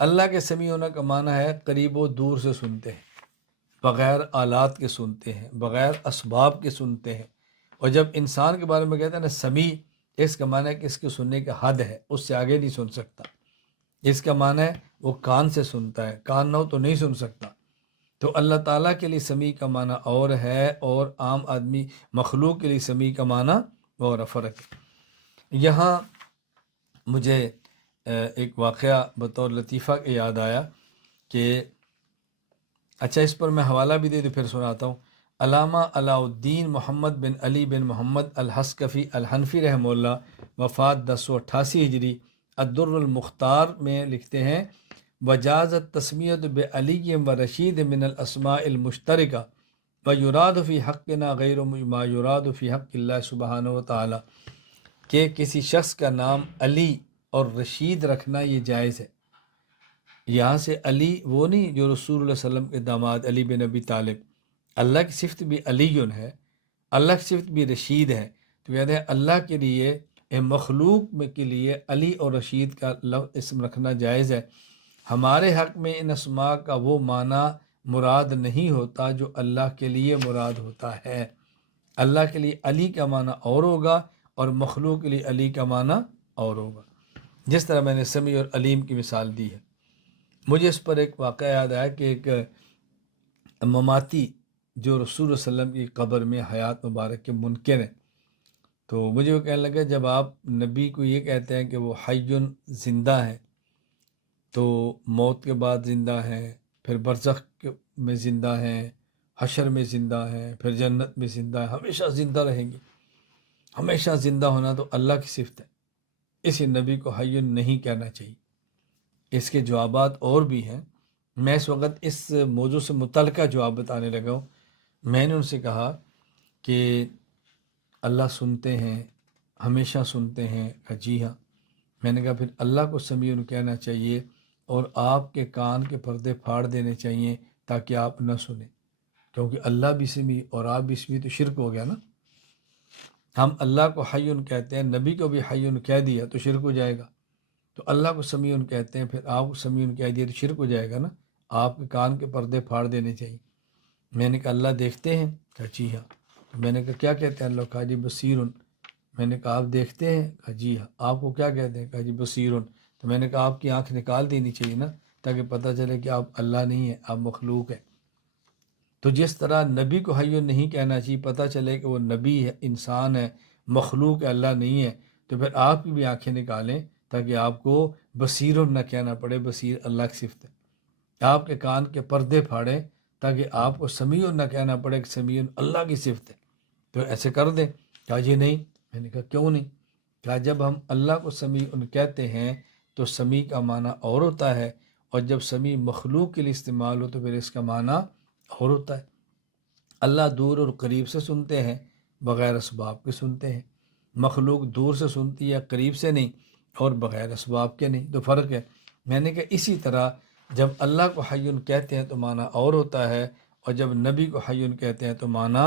اللہ کے سمیع ہونے کا معنی ہے قریب و دور سے سنتے ہیں، بغیر آلات کے سنتے ہیں، بغیر اسباب کے سنتے ہیں۔ اور جب انسان کے بارے میں کہتے ہیں نا سمیع، اس کا معنی ہے کہ اس کے سننے کا حد ہے، اس سے آگے نہیں سن سکتا۔ اس کا معنی ہے وہ کان سے سنتا ہے، کان نہ ہو تو نہیں سن سکتا۔ تو اللہ تعالیٰ کے لیے سمیع کا معنی اور ہے، اور عام آدمی مخلوق کے لیے سمیع کا معنی اور فرق ہے۔ یہاں مجھے ایک واقعہ بطور لطیفہ کے یاد آیا کہ اچھا اس پر میں حوالہ بھی دے دوں پھر سناتا ہوں۔ علامہ علاء الدین محمد بن علی بن محمد الحسکفی الحنفی رحمہ اللہ وفات 1088 ہجری الدر المختار میں لکھتے ہیں وجازت تسمیت بعلی و رشید من الاسماء المشترکہ ویراد فی حقنا غیر ما یراد فی حق اللہ سبحانہ وتعالی، کہ کسی شخص کا نام علی اور رشید رکھنا یہ جائز ہے۔ یہاں سے علی وہ نہیں جو رسول اللہ صلی اللہ علیہ وسلم کے داماد علی بن ابی طالب، اللہ کی صفت بھی علی ہے، اللہ کی صفت بھی رشید ہے، تو کہتے ہیں اللہ کے لیے مخلوق میں کے لیے علی اور رشید کا لفظ اسم رکھنا جائز ہے۔ ہمارے حق میں ان اسماء کا وہ معنی مراد نہیں ہوتا جو اللہ کے لیے مراد ہوتا ہے۔ اللہ کے لیے علی کا معنی اور ہوگا اور مخلوق کے لیے علی کا معنی اور ہوگا، جس طرح میں نے سمیع اور علیم کی مثال دی ہے۔ مجھے اس پر ایک واقعہ یاد آیا کہ ایک مماتی جو رسول اللہ صلی اللہ علیہ وسلم کی قبر میں حیات مبارک کے منکر ہیں، تو مجھے وہ کہنے لگا جب آپ نبی کو یہ کہتے ہیں کہ وہ حی زندہ ہیں، تو موت کے بعد زندہ ہیں، پھر برزخ میں زندہ ہیں، حشر میں زندہ ہیں، پھر جنت میں زندہ ہیں، ہمیشہ زندہ رہیں گے، ہمیشہ زندہ ہونا تو اللہ کی صفت ہے، اس نبی کو حی نہیں کہنا چاہیے۔ اس کے جوابات اور بھی ہیں، میں اس وقت اس موضوع سے متعلقہ جواب بتانے لگا ہوں۔ میں نے ان سے کہا کہ اللہ سنتے ہیں، ہمیشہ سنتے ہیں، کہا جی ہاں۔ میں نے کہا پھر اللہ کو سمیع کہنا چاہیے اور آپ کے کان کے پردے پھاڑ دینے چاہیے تاکہ آپ نہ سنیں، کیونکہ اللہ بھی سمیع اور آپ بھی سمیع، تو شرک ہو گیا نا۔ ہم اللہ کو حی کہتے ہیں، نبی کو بھی حی کہہ دیا تو شرک ہو جائے گا، تو اللہ کو سمیع کہتے ہیں، پھر آپ کو سمیع کہہ دیا تو شرک ہو جائے گا نا۔ آپ کے کان کے پردے پھاڑ دینے چاہیے۔ میں نے کہا اللہ دیکھتے ہیں؟ کہا جی ہاں۔ تو میں نے کہا کیا کہتے ہیں اللہ؟ کہا جی بصیر۔ میں نے کہا آپ دیکھتے ہیں؟ کہا جی ہاں۔ آپ کو کیا کہتے ہیں؟ کہا جی بصیر۔ تو میں نے کہا آپ کی آنکھ نکال دینی چاہیے نا، تاکہ پتہ چلے کہ آپ اللہ نہیں ہیں، آپ مخلوق ہیں۔ تو جس طرح نبی کو حی نہیں کہنا چاہیے، پتہ چلے کہ وہ نبی ہے، انسان ہے، مخلوق ہے، اللہ نہیں ہے، تو پھر آپ کی بھی آنکھیں نکالیں تاکہ آپ کو بصیر نہ کہنا پڑے، بصیر اللہ کی صفت ہے۔ آپ کے کان کے پردے پھاڑیں تاکہ آپ کو سمیع نہ کہنا پڑے کہ سمیع اللہ کی صفت ہے، تو ایسے کر دیں۔ کہا جی نہیں۔ میں نے کہا کیوں نہیں؟ کہا جب ہم اللہ کو سمیع کہتے ہیں تو سمیع کا معنی اور ہوتا ہے، اور جب سمیع مخلوق کے لیے استعمال ہو تو پھر اس کا معنی اور ہوتا ہے۔ اللہ دور اور قریب سے سنتے ہیں، بغیر اسباب کے سنتے ہیں۔ مخلوق دور سے سنتی ہے، قریب سے نہیں، اور بغیر اسباب کے نہیں، تو فرق ہے۔ میں نے کہا اسی طرح جب اللہ کو حی کہتے ہیں تو معنی اور ہوتا ہے، اور جب نبی کو حی کہتے ہیں تو معنی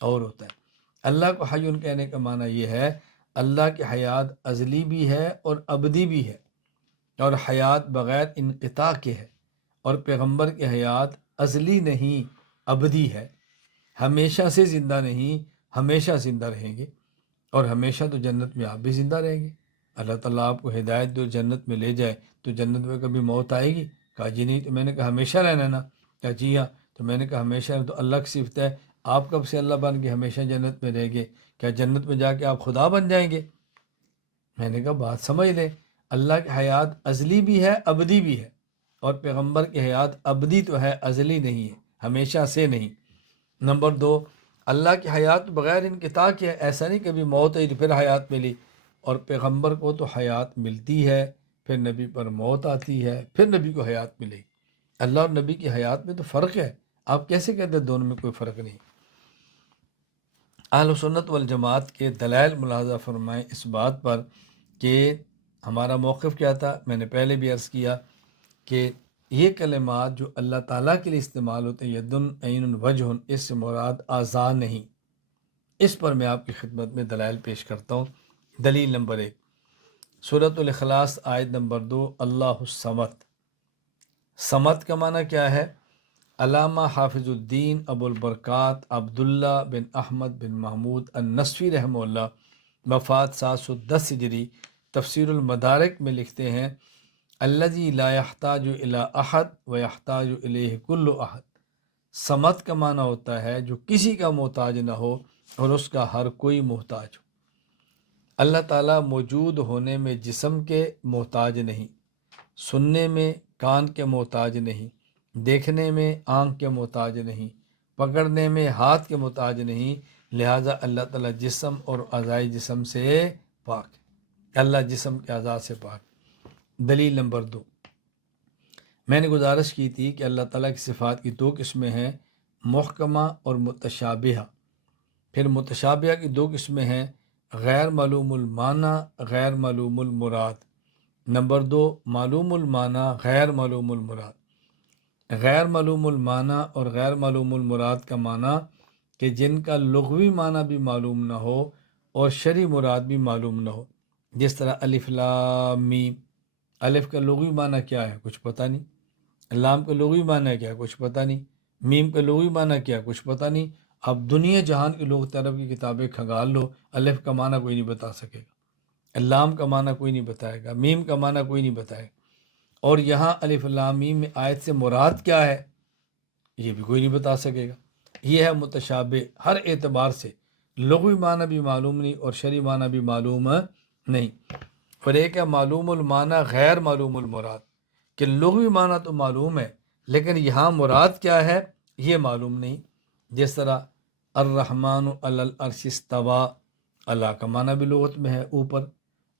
اور ہوتا ہے۔ اللہ کو حی کہنے کا معنی یہ ہے اللہ کی حیات ازلی بھی ہے اور ابدی بھی ہے، اور حیات بغیر انقطاع کے ہے، اور پیغمبر کی حیات ازلی نہیں ابدی ہے، ہمیشہ سے زندہ نہیں، ہمیشہ زندہ رہیں گے، اور ہمیشہ تو جنت میں آپ بھی زندہ رہیں گے۔ اللہ تعالیٰ آپ کو ہدایت دو، جنت میں لے جائے، تو جنت میں کبھی موت آئے گی؟ کہا جی نہیں۔ تو میں نے کہا ہمیشہ رہنا نا؟ کہا جی ہاں۔ تو میں نے کہا ہمیشہ رہنا تو اللہ کی صفت ہے، آپ کب سے اللہ بن کے ہمیشہ جنت میں رہیں گے؟ کیا جنت میں جا کے آپ خدا بن جائیں گے؟ میں نے کہا بات سمجھ لیں، اللہ کی حیات ازلی بھی ہے، ابدی بھی ہے، اور پیغمبر کی حیات ابدی تو ہے، ازلی نہیں ہے، ہمیشہ سے نہیں۔ نمبر دو، اللہ کی حیات بغیر انقطاع کی ہے، ایسا نہیں کبھی موت آئی تو پھر حیات ملی، اور پیغمبر کو تو حیات ملتی ہے، پھر نبی پر موت آتی ہے، پھر نبی کو حیات ملے گی۔ اللہ اور نبی کی حیات میں تو فرق ہے، آپ کیسے کہتے ہیں دونوں میں کوئی فرق نہیں؟ اہل سنت والجماعت کے دلائل ملاحظہ فرمائیں اس بات پر کہ ہمارا موقف کیا تھا۔ میں نے پہلے بھی عرض کیا کہ یہ کلمات جو اللہ تعالیٰ کے لیے استعمال ہوتے ہیں، یدن، عین، وجہ، اس سے مراد اعضاء نہیں۔ اس پر میں آپ کی خدمت میں دلائل پیش کرتا ہوں۔ دلیل نمبر 1، سورۃ الاخلاص آیت نمبر 2، اللہ الصمد۔ صمد کا معنی کیا ہے؟ علامہ حافظ الدین ابو البرکات عبداللہ بن احمد بن محمود النصفی رحمہ اللہ، وفات 710 ہجری، تفسیر المدارک میں لکھتے ہیں الذی لا یحتاج الی احد و یحتاج الیہ کل احد۔ صمد کا معنی ہوتا ہے جو کسی کا محتاج نہ ہو اور اس کا ہر کوئی محتاج ہو۔ اللہ تعالیٰ موجود ہونے میں جسم کے محتاج نہیں، سننے میں کان کے محتاج نہیں، دیکھنے میں آنکھ کے محتاج نہیں، پکڑنے میں ہاتھ کے محتاج نہیں، لہٰذا اللہ تعالیٰ جسم اور اعضائے جسم سے پاک ہے۔ اللہ جسم کے اعضاء سے پاک۔ دلیل نمبر 2، میں نے گزارش کی تھی کہ اللہ تعالیٰ کی صفات کی 2 قسمیں ہیں، محکمہ اور متشابہہ۔ پھر متشابہہ کی 2 قسمیں ہیں، غیر معلوم المعنی، غیر معلوم المراد۔ نمبر 2، معلوم المعنی، غیر معلوم المراد۔ غیر معلوم المعنی اور غیر معلوم المراد کا معنی کہ جن کا لغوی معنی بھی معلوم نہ ہو اور شرعی مراد بھی معلوم نہ ہو، جس طرح الف لام میم۔ الف کا لغوی معنی کیا ہے؟ کچھ پتہ نہیں۔ لام کا لغوی معنی کیا ہے؟ کچھ پتہ نہیں۔ میم کا لغوی معنی کیا ہے؟ کچھ پتہ نہیں۔ اب دنیا جہان کے لوگ طرف کی کتابیں کھنگال لو، الف کا معنی کوئی نہیں بتا سکے گا، لام کا معنی کوئی نہیں بتائے گا، میم کا معنی کوئی نہیں بتائے گا، اور یہاں الف لام میم میں آیت سے مراد کیا ہے یہ بھی کوئی نہیں بتا سکے گا۔ یہ ہے متشابہ، ہر اعتبار سے لغوی معنی بھی معلوم نہیں اور شرعی معنی بھی معلوم نہیں۔ اور ایک ہے معلوم المعنی غیر معلوم المراد، کہ لغوی معنی تو معلوم ہے لیکن یہاں مراد کیا ہے یہ معلوم نہیں۔ جس طرح الرحمن علی العرش استوی، اللہ کا معنی بھی لغت میں ہے اوپر،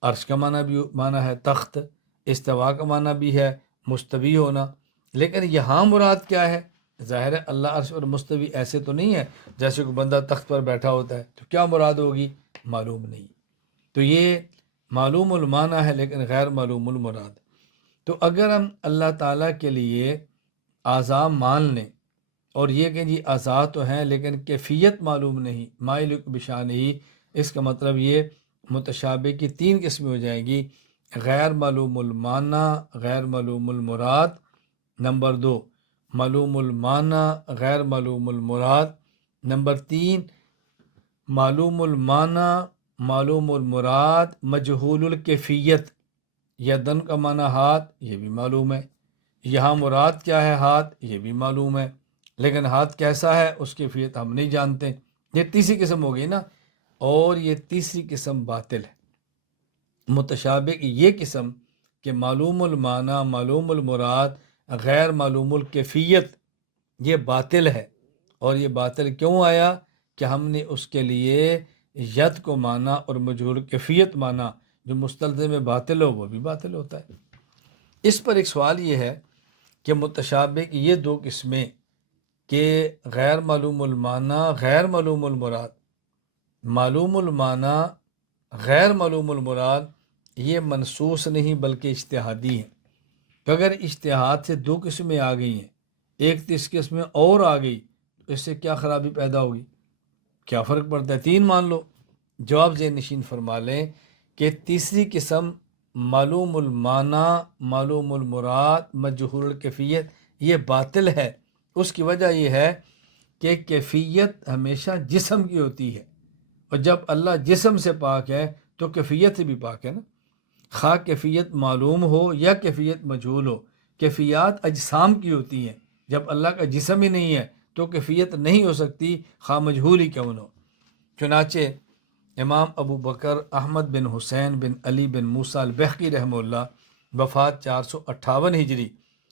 عرش کا معنی بھی معنی ہے تخت، استوا کا معنی بھی ہے مستوی ہونا، لیکن یہاں مراد کیا ہے؟ ظاہر ہے اللہ عرش اور مستوی ایسے تو نہیں ہے جیسے کوئی بندہ تخت پر بیٹھا ہوتا ہے، تو کیا مراد ہوگی؟ معلوم نہیں۔ تو یہ معلوم المعنی ہے لیکن غیر معلوم المراد۔ تو اگر ہم اللہ تعالیٰ کے لیے اعضاء مان لیں اور یہ کہ جی اعضاء تو ہیں لیکن کیفیت معلوم نہیں، ما یلیق بشانہ، اس کا مطلب یہ متشابہ کی 3 قسمیں ہو جائیں گی، غیر معلوم المعنی، غیر معلوم المراد۔ نمبر 2، معلوم المعنی، غیر معلوم المراد۔ نمبر 3، معلوم المعنی، معلوم المراد، مجہول الکیفیت۔ یدن کا معنی ہاتھ، یہ بھی معلوم ہے، یہاں مراد کیا ہے ہاتھ، یہ بھی معلوم ہے، لیکن ہاتھ کیسا ہے اس کی کیفیت ہم نہیں جانتے۔ یہ تیسری قسم ہو گئی نا، اور یہ تیسری قسم باطل ہے۔ متشابہ کی یہ قسم کہ معلوم المعنی، معلوم المراد، غیر معلوم الکیفیت، یہ باطل ہے۔ اور یہ باطل کیوں آیا؟ کہ ہم نے اس کے لیے ید کو مانا اور مجہول کیفیت مانا، جو مستلزم میں باطل ہو وہ بھی باطل ہوتا ہے۔ اس پر ایک سوال یہ ہے کہ متشابہ کی یہ دو قسمیں، کہ غیر معلوم المعنی، غیر معلوم المراد، معلوم المعنی، غیر معلوم المراد، یہ منصوص نہیں بلکہ اجتہادی ہیں۔ تو اگر اجتہاد سے دو قسمیں آ گئی ہیں، ایک تیس قسمیں اور آ گئی، تو اس سے کیا خرابی پیدا ہوگی؟ کیا فرق پڑتا ہے؟ تین مان لو۔ جواب ذہن نشین فرما لیں کہ تیسری قسم معلوم المعنی، معلوم المراد، مجہول الکیفیت، یہ باطل ہے۔ اس کی وجہ یہ ہے کہ کیفیت ہمیشہ جسم کی ہوتی ہے، اور جب اللہ جسم سے پاک ہے تو کیفیت سے بھی پاک ہے نا۔ خواہ کیفیت معلوم ہو یا کیفیت مجہول ہو، کیفیات اجسام کی ہوتی ہیں۔ جب اللہ کا جسم ہی نہیں ہے تو کیفیت نہیں ہو سکتی، خواہ مجہول ہی کیوں نہ ہو۔ چنانچہ امام ابو بکر احمد بن حسین بن علی بن موسیٰ البحقی رحمہ اللہ، وفات 458 ہجری،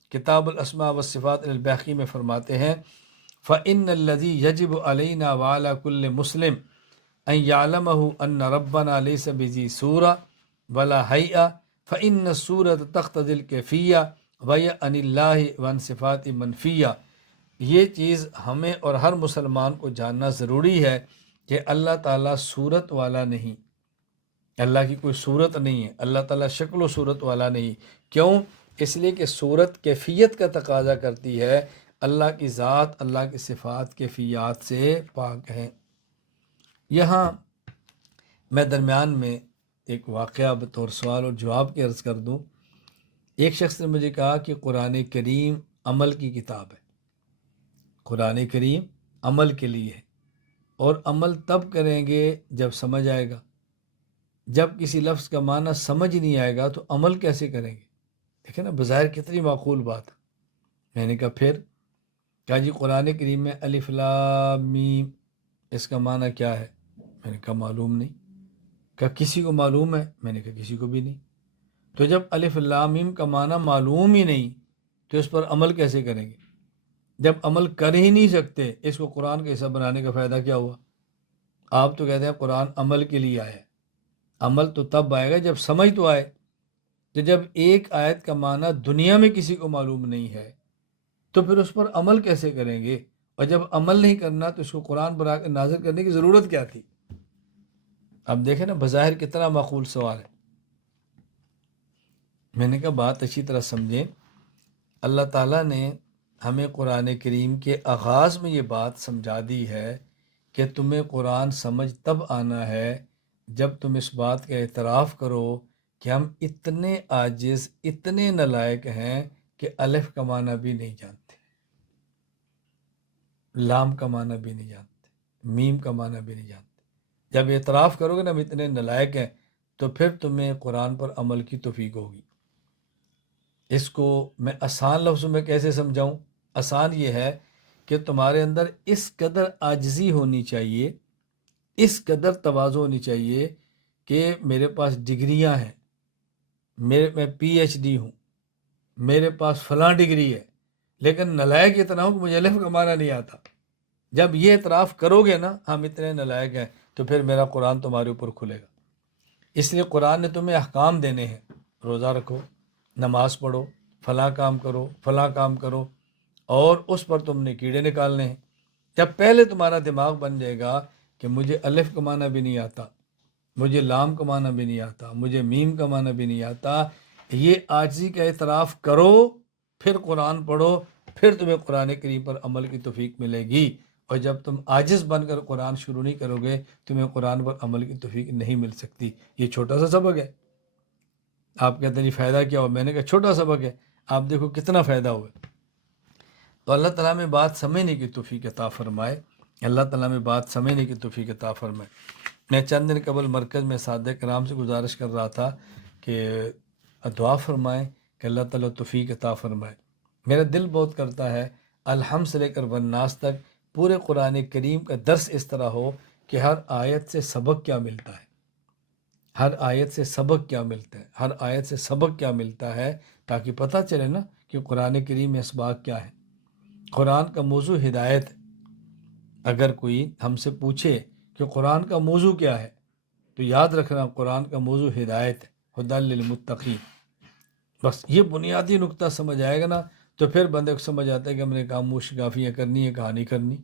کتاب الاسماء والصفات البحقی میں فرماتے ہیں: فَإِنَّ الَّذِي يَجِبُ عَلَيْنَا وَعَلَى كُلِّ مُسْلِمٍ أَن يَعْلَمَهُ أَنَّ رَبَّنَا لَيْسَ بِذِي صُورَةٍ وَلَا هَيْئَةٍ فَإِنَّ الصُّورَةَ تَقْتَضِي الْكَيْفِيَّةَ وَهِيَ عَنِ اللَّهِ وَعَنْ صِفَاتِ مَنْفِيَّةٍ۔ یہ چیز ہمیں اور ہر مسلمان کو جاننا ضروری ہے کہ اللہ تعالیٰ صورت والا نہیں، اللہ کی کوئی صورت نہیں ہے، اللہ تعالیٰ شکل و صورت والا نہیں۔ کیوں؟ اس لیے کہ صورت کیفیت کا تقاضا کرتی ہے، اللہ کی ذات، اللہ کی صفات کیفیات سے پاک ہیں۔ یہاں میں درمیان میں ایک واقعہ بطور سوال اور جواب کے عرض کر دوں۔ ایک شخص نے مجھے کہا کہ قرآن کریم عمل کی کتاب ہے، قرآن کریم عمل کے لیے ہے، اور عمل تب کریں گے جب سمجھ آئے گا۔ جب کسی لفظ کا معنی سمجھ نہیں آئے گا تو عمل کیسے کریں گے؟ دیکھیں نا، بظاہر کتنی معقول بات ہے۔ میں نے کہا پھر؟ کہا جی قرآن کریم میں الف لام میم، اس کا معنی کیا ہے؟ میں نے کہا معلوم نہیں۔ کہا کسی کو معلوم ہے؟ میں نے کہا کسی کو بھی نہیں۔ تو جب الف لام میم کا معنی معلوم ہی نہیں تو اس پر عمل کیسے کریں گے؟ جب عمل کر ہی نہیں سکتے، اس کو قرآن کا حصہ بنانے کا فائدہ کیا ہوا؟ آپ تو کہتے ہیں قرآن عمل کے لیے آیا ہے۔ عمل تو تب آئے گا جب سمجھ تو آئے۔ تو جب ایک آیت کا معنی دنیا میں کسی کو معلوم نہیں ہے تو پھر اس پر عمل کیسے کریں گے؟ اور جب عمل نہیں کرنا تو اس کو قرآن بنا کے نازل کرنے کی ضرورت کیا تھی؟ اب دیکھیں نا، بظاہر کتنا معقول سوال ہے۔ میں نے کہا بات اچھی طرح سمجھیں۔ اللہ تعالیٰ نے ہمیں قرآن کریم کے آغاز میں یہ بات سمجھا دی ہے کہ تمہیں قرآن سمجھ تب آنا ہے جب تم اس بات کا اعتراف کرو کہ ہم اتنے عاجز، اتنے نالائق ہیں کہ الف کا معنی بھی نہیں جانتے، لام کا معنی بھی نہیں جانتے، میم کا معنی بھی نہیں جانتے۔ جب اعتراف کرو گے نا ہم اتنے نالائق ہیں، تو پھر تمہیں قرآن پر عمل کی توفیق ہوگی۔ اس کو میں آسان لفظوں میں کیسے سمجھاؤں؟ آسان یہ ہے کہ تمہارے اندر اس قدر عاجزی ہونی چاہیے، اس قدر تواضع ہونی چاہیے کہ میرے پاس ڈگریاں ہیں، میں پی ایچ ڈی ہوں، میرے پاس فلاں ڈگری ہے، لیکن نالائق اتنا ہوں کہ مجھے الف کا معنی نہیں آتا۔ جب یہ اعتراف کرو گے نا ہم اتنے نالائق ہیں، تو پھر میرا قرآن تمہارے اوپر کھلے گا۔ اس لیے قرآن نے تمہیں احکام دینے ہیں، روزہ رکھو، نماز پڑھو، فلاں کام کرو، فلاں کام کرو، اور اس پر تم نے کیڑے نکالنے ہیں۔ جب پہلے تمہارا دماغ بن جائے گا کہ مجھے الف کا معنی بھی نہیں آتا، مجھے لام کا معنی بھی نہیں آتا، مجھے میم کا معنی بھی نہیں آتا، یہ عاجزی کا اعتراف کرو، پھر قرآن پڑھو، پھر تمہیں قرآن کریم پر عمل کی توفیق ملے گی۔ اور جب تم عاجز بن کر قرآن شروع نہیں کرو گے، تمہیں قرآن پر عمل کی توفیق نہیں مل سکتی۔ یہ چھوٹا سا سبق ہے۔ آپ کہتے ہیں فائدہ کیا ہوا؟ میں نے کہا چھوٹا سبق ہے، آپ دیکھو کتنا فائدہ ہوا۔ تو اللہ تعالیٰ میں بات سمجھنے کی توفیق عطا فرمائے، اللہ تعالیٰ میں بات سمجھنے کی توفیق عطا فرمائے۔ میں چند دن قبل مرکز میں سادہ کرام سے گزارش کر رہا تھا کہ دعا فرمائیں کہ اللہ تعالیٰ توفیق عطا فرمائے۔ میرا دل بہت کرتا ہے الحمد سے لے کر والناس تک پورے قرآن کریم کا درس اس طرح ہو کہ ہر آیت سے سبق کیا ملتا ہے، ہر آیت سے سبق کیا ملتا ہے، ہر آیت سے سبق کیا ملتا ہے، تاکہ پتہ چلے نا کہ قرآن کریم میں اسباق کیا ہے۔ قرآن کا موضوع ہدایت ہے۔ اگر کوئی ہم سے پوچھے کہ قرآن کا موضوع کیا ہے، تو یاد رکھنا قرآن کا موضوع ہدایت ہے، ہدی للمتقین۔ بس یہ بنیادی نقطہ سمجھ آئے گا نا، تو پھر بندے کو سمجھ آتا ہے کہ ہم نے خاموش کافیاں کرنی ہے، کہانی کرنی۔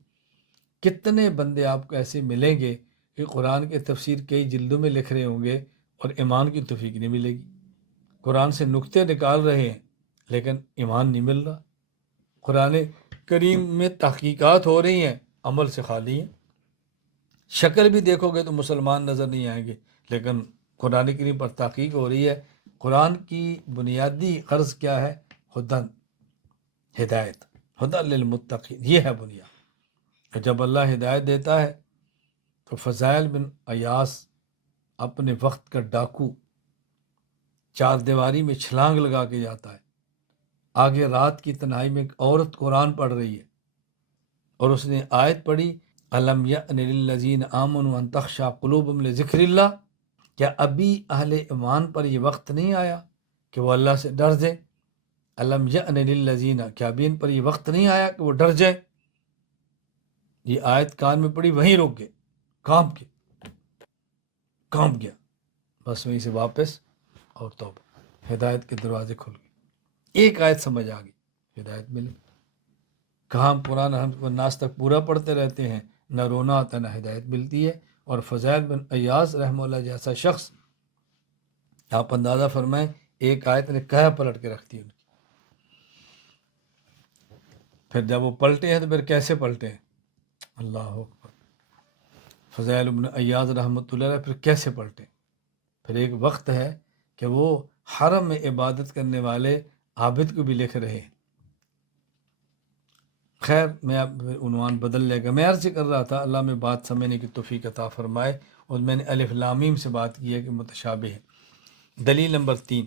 کتنے بندے آپ کو ایسے ملیں گے کہ قرآن کی تفسیر کئی جلدوں میں لکھ رہے ہوں گے اور ایمان کی توفیق نہیں ملے گی، قرآن سے نقطے نکال رہے ہیں لیکن ایمان نہیں مل رہا۔ قرآن کریم میں تحقیقات ہو رہی ہیں، عمل سے خالی ہیں۔ شکل بھی دیکھو گے تو مسلمان نظر نہیں آئیں گے، لیکن قرآن کریم پر تحقیق ہو رہی ہے۔ قرآن کی بنیادی غرض کیا ہے؟ ہدن، ہدایت، ہدی للمتقین، یہ ہے بنیاد۔ کہ جب اللہ ہدایت دیتا ہے تو فضائل بن ایاس اپنے وقت کا ڈاکو چار دیواری میں چھلانگ لگا کے جاتا ہے، آگے رات کی تنہائی میں ایک عورت قرآن پڑھ رہی ہے اور اس نے آیت پڑھی، الم یأن للذین آمنوا ان تخشع قلوبہم لذکر اللہ، کیا ابھی اہل ایمان پر یہ وقت نہیں آیا کہ وہ اللہ سے ڈر جائیں؟ الم یأن للذین، کیا ابھی ان پر یہ وقت نہیں آیا کہ وہ ڈر جائیں؟ یہ آیت کان میں پڑی، وہیں رک گئے، کانپ گیا، بس وہیں سے واپس اور توبہ، ہدایت کے دروازے کھل گئے۔ ایک آیت سمجھ آ گئی، ہدایت ملی۔ کہاں ہم قرآن الناس تک پورا پڑھتے رہتے ہیں، نہ رونا آتا نہ ہدایت ملتی ہے۔ اور فضائل بن ایاز رحمہ اللہ جیسا شخص، آپ اندازہ فرمائیں ایک آیت نے کہہ پلٹ کے رکھ دی ان کی۔ پھر جب وہ پلٹے ہیں تو پھر کیسے پلٹے ہیں؟ اللہ اکبر۔ فضائل بن ایاز رحمۃ اللہ علیہ پھر کیسے پلٹے؟ پھر ایک وقت ہے کہ وہ حرم میں عبادت کرنے والے عابد کو بھی لکھ رہے ہیں۔ خیر میں اب عنوان بدل لے گا۔ میں عرض کر رہا تھا اللہ میں بات سمجھنے کی توفیق عطا فرمائے، اور میں نے الف لام میم سے بات کی ہے کہ متشابہ ہے۔ دلیل نمبر 3،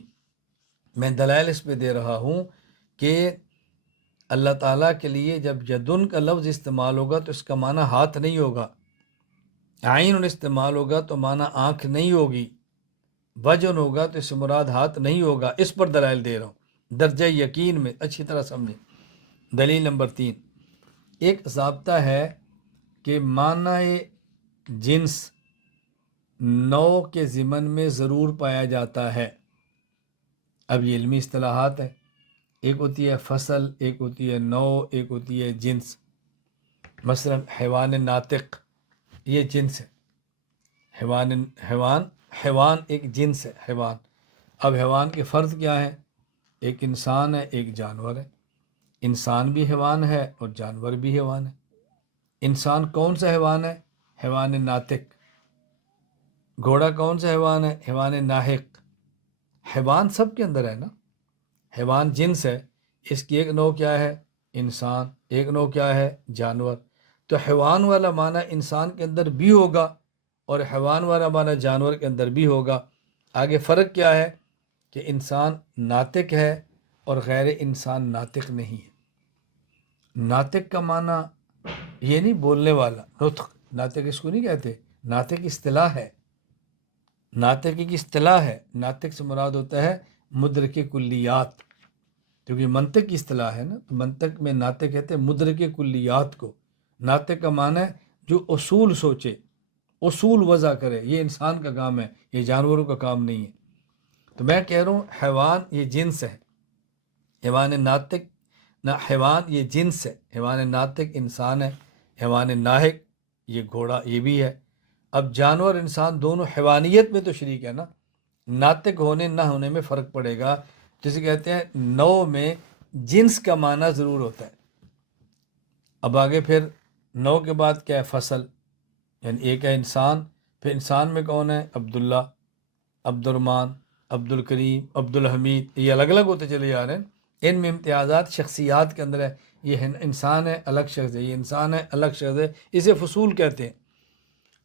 میں دلائل اس پہ دے رہا ہوں کہ اللہ تعالیٰ کے لیے جب یدن کا لفظ استعمال ہوگا تو اس کا معنی ہاتھ نہیں ہوگا، عین استعمال ہوگا تو معنی آنکھ نہیں ہوگی، وجن ہوگا تو اس سے مراد ہاتھ نہیں ہوگا۔ اس پر دلائل دے رہا ہوں درجہ یقین میں، اچھی طرح سمجھیں۔ دلیل نمبر 3، ایک ضابطہ ہے کہ معنی جنس نوع کے ضمن میں ضرور پایا جاتا ہے۔ اب یہ علمی اصطلاحات ہے، ایک ہوتی ہے فصل، ایک ہوتی ہے نوع، ایک ہوتی ہے جنس۔ مثلا حیوان ناطق، یہ جنس ہے۔ حیوان ایک جنس ہے، حیوان۔ اب حیوان کے فرد کیا ہیں؟ ایک انسان ہے، ایک جانور ہے۔ انسان بھی حیوان ہے اور جانور بھی حیوان ہے۔ انسان کون سا حیوان ہے؟ حیوان ناطق۔ گھوڑا کون سا حیوان ہے؟ حیوان ناحق۔ حیوان سب کے اندر ہے نا، حیوان جنس ہے، اس کی ایک نوع کیا ہے؟ انسان، ایک نوع کیا ہے؟ جانور۔ تو حیوان والا معنی انسان کے اندر بھی ہوگا اور حیوان والا معنی جانور کے اندر بھی ہوگا۔ آگے فرق کیا ہے کہ انسان ناطق ہے اور غیر انسان ناطق نہیں ہے۔ ناطق کا معنی یہ نہیں بولنے والا، نطق، ناطق اس کو نہیں کہتے، ناطق اصطلاح ہے، ناطق کی اصطلاح ہے۔ ناطق سے مراد ہوتا ہے مدرک کلیات، کیونکہ منطق کی اصطلاح ہے نا، تو منطق میں ناطق کہتے ہیں مدرک کلیات کو۔ ناطق کا معنی ہے جو اصول سوچے، اصول وضع کرے، یہ انسان کا کام ہے، یہ جانوروں کا کام نہیں ہے۔ تو میں کہہ رہا ہوں حیوان یہ جنس ہے، حیوان ناطق نہ، حیوان یہ جنس ہے، حیوان ناطق انسان ہے، حیوان ناحق یہ گھوڑا یہ بھی ہے۔ اب جانور انسان دونوں حیوانیت میں تو شریک ہے نا، ناطق ہونے نہ ہونے میں فرق پڑے گا۔ جسے کہتے ہیں نوع میں جنس کا معنی ضرور ہوتا ہے۔ اب آگے پھر نوع کے بعد کیا ہے؟ فصل، یعنی ایک ہے انسان، پھر انسان میں کون ہے؟ عبداللہ، عبد الرحمن، عبد الکریم، عبد الحمید، یہ الگ الگ ہوتے چلے جا رہے ہیں۔ ان میں امتیازات شخصیات کے اندر ہے، یہ انسان ہے الگ شخص ہے، یہ انسان ہے الگ شخص ہے، اسے فصول کہتے ہیں۔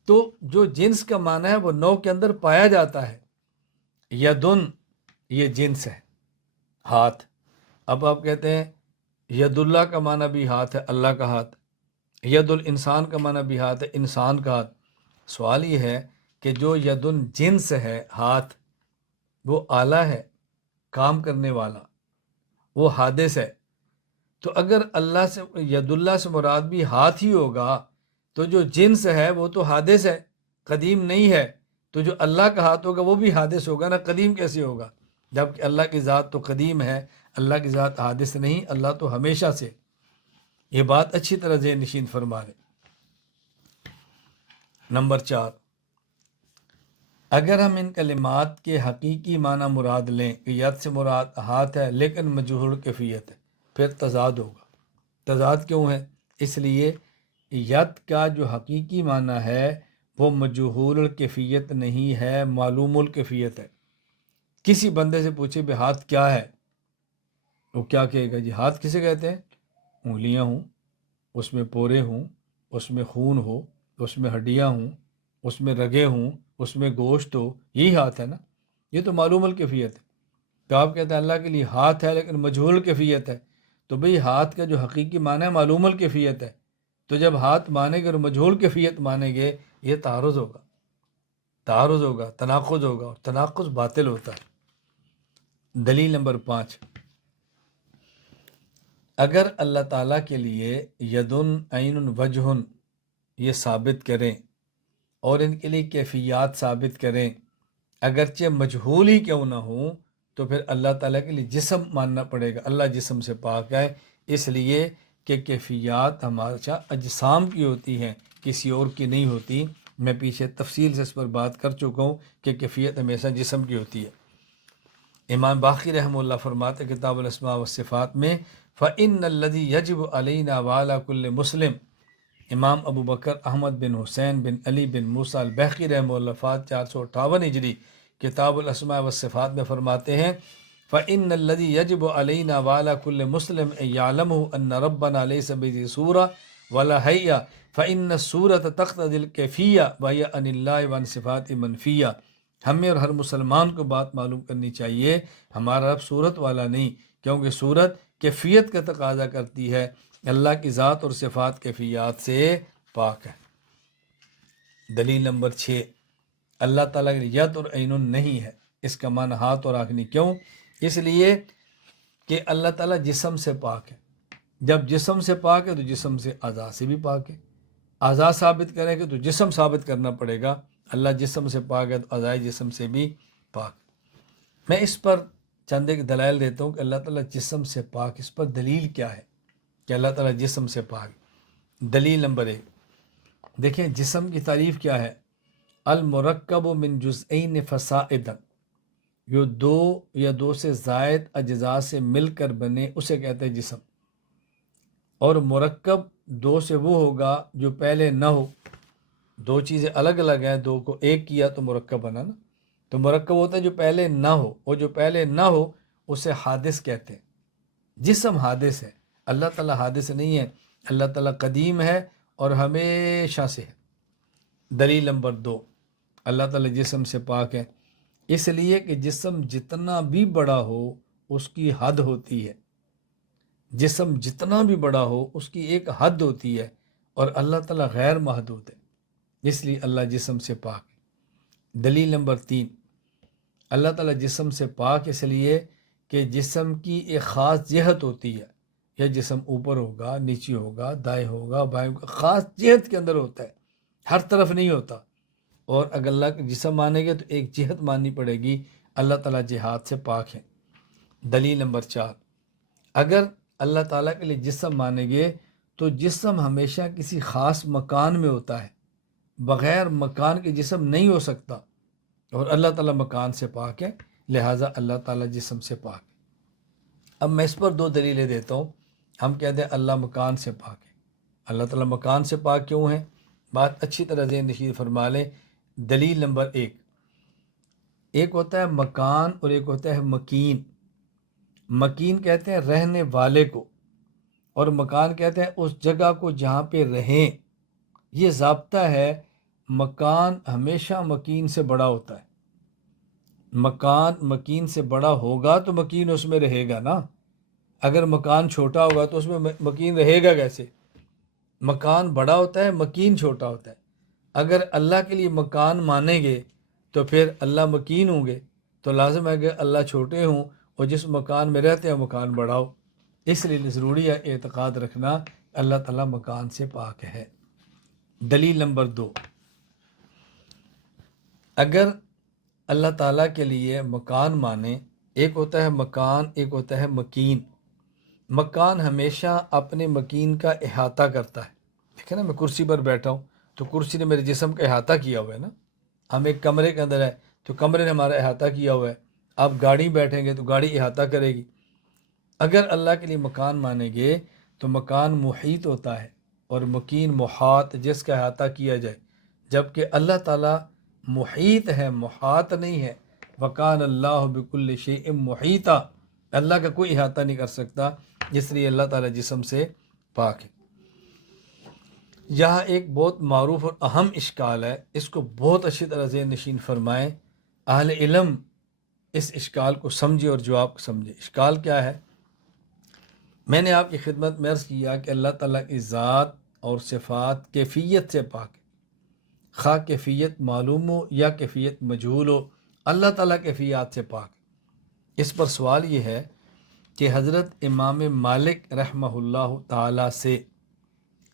تو جو جنس کا معنی ہے وہ نوع کے اندر پایا جاتا ہے۔ یدن یہ جنس ہے، ہاتھ۔ اب آپ کہتے ہیں ید اللہ کا معنی بھی ہاتھ ہے، اللہ کا ہاتھ۔ ید الانسان کا معنی بھی ہاتھ ہے، انسان کا ہاتھ۔ سوال یہ ہے کہ جو ید جنس ہے، ہاتھ، وہ آلہ ہے، کام کرنے والا، وہ حادث ہے۔ تو اگر اللہ سے ید اللہ سے مراد بھی ہاتھ ہی ہوگا تو جو جنس ہے وہ تو حادث ہے، قدیم نہیں ہے۔ تو جو اللہ کا ہاتھ ہوگا وہ بھی حادث ہوگا نا، قدیم کیسے ہوگا؟ جبکہ اللہ کی ذات تو قدیم ہے، اللہ کی ذات حادث نہیں، اللہ تو ہمیشہ سے۔ یہ بات اچھی طرح ذہن نشین فرما لیں۔ نمبر 4، اگر ہم ان کلمات کے حقیقی معنی مراد لیں کہ ید سے مراد ہاتھ ہے لیکن مجہول کیفیت ہے، پھر تضاد ہوگا۔ تضاد کیوں ہے؟ اس لیے ید کا جو حقیقی معنی ہے وہ مجہول الکیفیت نہیں ہے، معلوم الکیفیت ہے۔ کسی بندے سے پوچھے بھی ہاتھ کیا ہے، وہ کیا کہے گا؟ جی ہاتھ کسے کہتے ہیں؟ انگلیاں ہوں، اس میں پورے ہوں، اس میں خون ہو، اس میں ہڈیاں ہوں، اس میں رگیں ہوں، اس میں گوشت ہو، یہی ہاتھ ہے نا۔ یہ تو معلوم الکیفیت ہے۔ تو آپ کہتے ہیں اللہ کے لیے ہاتھ ہے لیکن مجہول کیفیت ہے، تو بھئی ہاتھ کا جو حقیقی معنی ہے معلوم الکیفیت ہے۔ تو جب ہاتھ مانیں گے اور مجہول کیفیت مانیں گے، یہ تعارض ہوگا، تعارض ہوگا، تناقض ہوگا، اور تناقض باطل ہوتا ہے۔ دلیل نمبر 5، اگر اللہ تعالیٰ کے لیے یدن، عین، وجہ یہ ثابت کریں اور ان کے لیے کیفیات ثابت کریں، اگرچہ مجہول ہی کیوں نہ ہوں، تو پھر اللہ تعالیٰ کے لیے جسم ماننا پڑے گا۔ اللہ جسم سے پاک ہے، اس لیے کہ کیفیات ہمیشہ اجسام کی ہوتی ہیں، کسی اور کی نہیں ہوتی۔ میں پیچھے تفصیل سے اس پر بات کر چکا ہوں کہ کیفیت ہمیشہ جسم کی ہوتی ہے۔ امام باقی رحمہ اللہ فرماتے کتاب الاسماء والصفات میں، فَإِنَّ الَّذِي يَجِبُ عَلَيْنَا وَعَلَى كُلِّ مسلم۔ امام ابو بکر احمد بن حسین بن علی بن موسیٰ البحقی رحمہ اللہ وفات 458 ہجری، کتاب الاسماء والصفات میں فرماتے ہیں، فَإِنَّ الَّذِي يَجِبُ عَلَيْنَا وَعَلَى كُلِّ مُسْلِمٍ أَن يَعْلَمَهُ أَنَّ رَبَّنَا لَيْسَ بِذِي صُورَةٍ وَلَا هَيْئَةٍ فَإِنَّ الصُّورَةَ تَقْتَضِي الْكَيْفِيَّةَ وَهِيَ عَنِ اللَّهِ وَعَنْ صِفَاتِ مَنْفِيَّةٍ۔ ہمیں اور ہر مسلمان کو بات معلوم کرنی چاہیے، ہمارا رب صورت والا نہیں، کیونکہ صورت کیفیت کا تقاضا کرتی ہے، اللہ کی ذات اور صفات کیفیات سے پاک ہے۔ دلیل نمبر 6، اللہ تعالیٰ کی ید اور عین نہیں ہے، اس کا معنی ہاتھ اور آنکھ نہیں۔ کیوں؟ اس لیے کہ اللہ تعالیٰ جسم سے پاک ہے۔ جب جسم سے پاک ہے تو جسم سے اعضاء سے بھی پاک ہے۔ اعضاء ثابت کریں گے تو جسم ثابت کرنا پڑے گا۔ اللہ جسم سے پاک ہے تو اعضاء جسم سے بھی پاک۔ میں اس پر چند ایک دلائل دیتا ہوں کہ اللہ تعالیٰ جسم سے پاک، اس پر دلیل کیا ہے کہ اللہ تعالیٰ جسم سے پاک۔ دلیل نمبر 1، دیکھیں جسم کی تعریف کیا ہے؟ المرکب من جزئین فصاعدا، جو دو یا دو سے زائد اجزاء سے مل کر بنے اسے کہتے ہیں جسم۔ اور مرکب دو سے وہ ہوگا جو پہلے نہ ہو۔ دو چیزیں الگ الگ ہیں، دو کو ایک کیا تو مرکب بنا نا۔ تو مرکب ہوتا ہے جو پہلے نہ ہو، اور جو پہلے نہ ہو اسے حادث کہتے ہیں۔ جسم حادث ہے، اللہ تعالیٰ حادث نہیں ہے، اللہ تعالیٰ قدیم ہے اور ہمیشہ سے ہے۔ دلیل نمبر 2، اللہ تعالیٰ جسم سے پاک ہے اس لیے کہ جسم جتنا بھی بڑا ہو اس کی حد ہوتی ہے۔ جسم جتنا بھی بڑا ہو اس کی ایک حد ہوتی ہے، اور اللہ تعالیٰ غیر محدود ہے، اس لیے اللہ جسم سے پاک ہے۔ دلیل نمبر 3، اللہ تعالیٰ جسم سے پاک اس لیے کہ جسم کی ایک خاص جہت ہوتی ہے، یا جسم اوپر ہوگا، نیچے ہوگا، دائیں ہوگا، بائیں ہوگا، خاص جہت کے اندر ہوتا ہے، ہر طرف نہیں ہوتا۔ اور اگر اللہ کا جسم مانیں گے تو ایک جہت ماننی پڑے گی، اللہ تعالیٰ جہات سے پاک ہے۔ دلیل نمبر 4، اگر اللہ تعالیٰ کے لیے جسم مانیں گے تو جسم ہمیشہ کسی خاص مکان میں ہوتا ہے، بغیر مکان کے جسم نہیں ہو سکتا، اور اللہ تعالیٰ مکان سے پاک ہے، لہٰذا اللہ تعالیٰ جسم سے پاک ہے۔ اب میں اس پر 2 دلیلیں دیتا ہوں۔ ہم کہتے ہیں اللہ مکان سے پاک ہے۔ اللہ تعالیٰ مکان سے پاک کیوں ہے؟ بات اچھی طرح ذہن نشین فرما لیں۔ دلیل نمبر 1، ایک ہوتا ہے مکان اور ایک ہوتا ہے مکین۔ مکین کہتے ہیں رہنے والے کو، اور مکان کہتے ہیں اس جگہ کو جہاں پہ رہیں۔ یہ ضابطہ ہے، مکان ہمیشہ مکین سے بڑا ہوتا ہے۔ مکان مکین سے بڑا ہوگا تو مکین اس میں رہے گا نا۔ اگر مکان چھوٹا ہوگا تو اس میں مکین رہے گا کیسے؟ مکان بڑا ہوتا ہے، مکین چھوٹا ہوتا ہے۔ اگر اللہ کے لیے مکان مانیں گے تو پھر اللہ مکین ہوں گے، تو لازم ہے کہ اللہ چھوٹے ہوں اور جس مکان میں رہتے ہیں مکان بڑا ہو۔ اس لیے ضروری ہے اعتقاد رکھنا اللہ تعالیٰ مکان سے پاک ہے۔ دلیل نمبر 2، اگر اللہ تعالیٰ کے لیے مکان مانیں، ایک ہوتا ہے مکان، ایک ہوتا ہے مکین۔ مکان ہمیشہ اپنے مکین کا احاطہ کرتا ہے۔ دیکھیں نا، میں کرسی پر بیٹھا ہوں تو کرسی نے میرے جسم کا احاطہ کیا ہوا ہے نا۔ ہم ایک کمرے کے اندر ہے تو کمرے نے ہمارا احاطہ کیا ہوا ہے۔ آپ گاڑی بیٹھیں گے تو گاڑی احاطہ کرے گی۔ اگر اللہ کے لیے مکان مانیں گے تو مکان محیط ہوتا ہے اور مکین محاط، جس کا احاطہ کیا جائے، جبکہ اللہ تعالیٰ محیط ہے، محاط نہیں ہے۔ وَكَانَ اللَّهُ بِكُلِّ شَيْءٍ مُحِيطًا، اللہ کا کوئی احاطہ نہیں کر سکتا، اس لیے اللہ تعالیٰ جسم سے پاک ہے۔ یہاں ایک بہت معروف اور اہم اشکال ہے، اس کو بہت اچھی طرح ذہن نشین فرمائیں۔ اہل علم اس اشکال کو سمجھے اور جواب کو سمجھے۔ اشکال کیا ہے؟ میں نے آپ کی خدمت میں عرض کیا کہ اللہ تعالیٰ کی ذات اور صفات کیفیت سے پاک ہے، خواہ کیفیت معلوم ہو یا کیفیت مجہول ہو، اللہ تعالیٰ کیفیات سے پاک ہے۔ اس پر سوال یہ ہے کہ حضرت امام مالک رحمہ اللہ تعالیٰ سے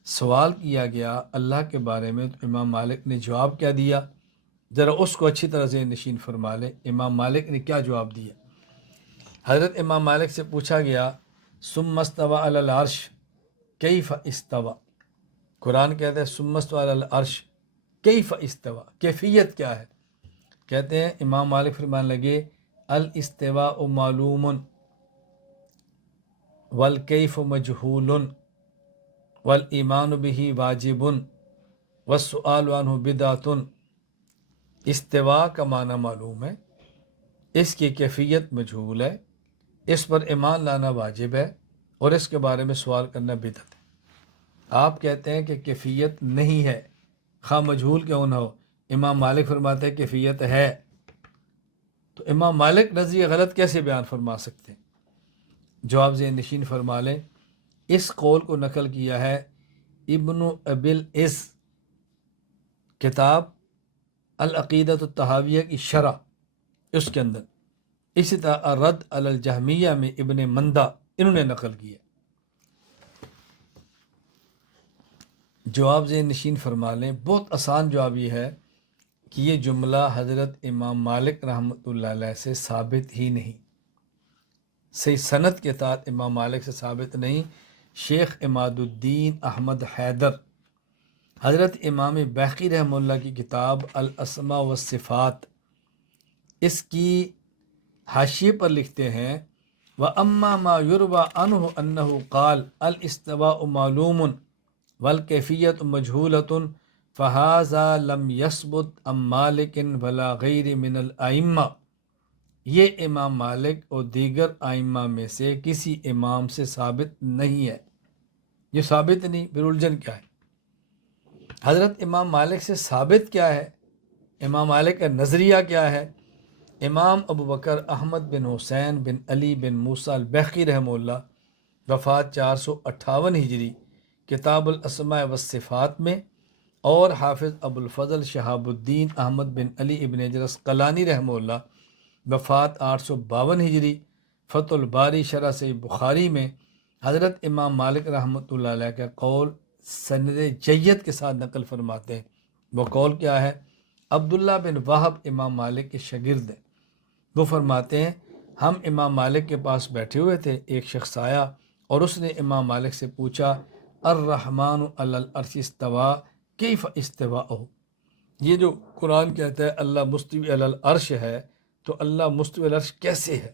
سوال کیا گیا اللہ کے بارے میں، تو امام مالک نے جواب کیا دیا؟ ذرا اس کو اچھی طرح سے نشین فرما لیں۔ امام مالک نے کیا جواب دیا؟ حضرت امام مالک سے پوچھا گیا ثم استوى علی العرش کیف استوى، قرآن کہتا ہے ثم استوى علی العرش کیف استوى، کیفیت کیا ہے؟ کہتے ہیں امام مالک فرمانے لگے الاستواء معلوم والکیف مجہول والایمان به واجب والسؤال عنہ بدعۃ۔ استواء کا معنی معلوم ہے، اس کی کیفیت مجہول ہے، اس پر ایمان لانا واجب ہے، اور اس کے بارے میں سوال کرنا بدعت ہے۔ آپ کہتے ہیں کہ کیفیت نہیں ہے، خواہ مجہول کیوں نہ ہو۔ امام مالک فرماتے ہیں کیفیت ہے، تو امام مالک نظریہ غلط کیسے بیان فرما سکتے ہیں؟ جواب ذہن نشین فرما لیں۔ اس قول کو نقل کیا ہے ابن ابی العز، کتاب العقیدۃ الطحاویہ کی شرح، اس کے اندر۔ اسی طرح الرد علی الجہمیہ میں ابن مندہ، انہوں نے نقل کیا۔ جواب ذہن نشین فرما لیں، بہت آسان جواب یہ ہے کہ یہ جملہ حضرت امام مالک رحمۃ اللہ علیہ سے ثابت ہی نہیں، صحیح سند کے تحت امام مالک سے ثابت نہیں۔ شیخ عماد الدین احمد حیدر، حضرت امام بیہقی رحمہ اللہ کی کتاب الاسماء والصفات، اس کی حاشیے پر لکھتے ہیں وَأَمَّا مَا يُرْوَى عَنْهُ أَنَّهُ قَالَ الْإِسْتِوَاءُ مَعْلُومٌ وَالْكَيْفِيَّةُ مَجْهُولَةٌ فَهَذَا لَمْ يَثْبُتْ عَنْ مَالِكٍ وَلَا غَيْرِ مِنَ الْأَئِمَّةِ، یہ امام مالک اور دیگر ائمہ میں سے کسی امام سے ثابت نہیں ہے۔ یہ ثابت نہیں، پھر الجھن کیا ہے؟ حضرت امام مالک سے ثابت کیا ہے؟ امام مالک کا نظریہ کیا ہے؟ امام ابو بکر احمد بن حسین بن علی بن موسیٰ البیہقی رحمہ اللہ، وفات 458 ہجری، کتاب الاسماء والصفات میں، اور حافظ ابو الفضل شہاب الدین احمد بن علی ابن حجر عسقلانی رحمہ اللہ، وفات 852 ہجری، فتح الباری شرح صحیح بخاری میں حضرت امام مالک رحمۃ اللہ علیہ کا قول سند جید کے ساتھ نقل فرماتے ہیں۔ وہ قول کیا ہے؟ عبداللہ بن وہب امام مالک کے شاگرد ہیں، وہ فرماتے ہیں ہم امام مالک کے پاس بیٹھے ہوئے تھے، ایک شخص آیا اور اس نے امام مالک سے پوچھا الرحمن علی العرش استویٰ کیف استواءہ، یہ جو قرآن کہتا ہے اللہ مستوی علی العرش ہے، تو اللہ مستوی علی العرش کیسے ہے،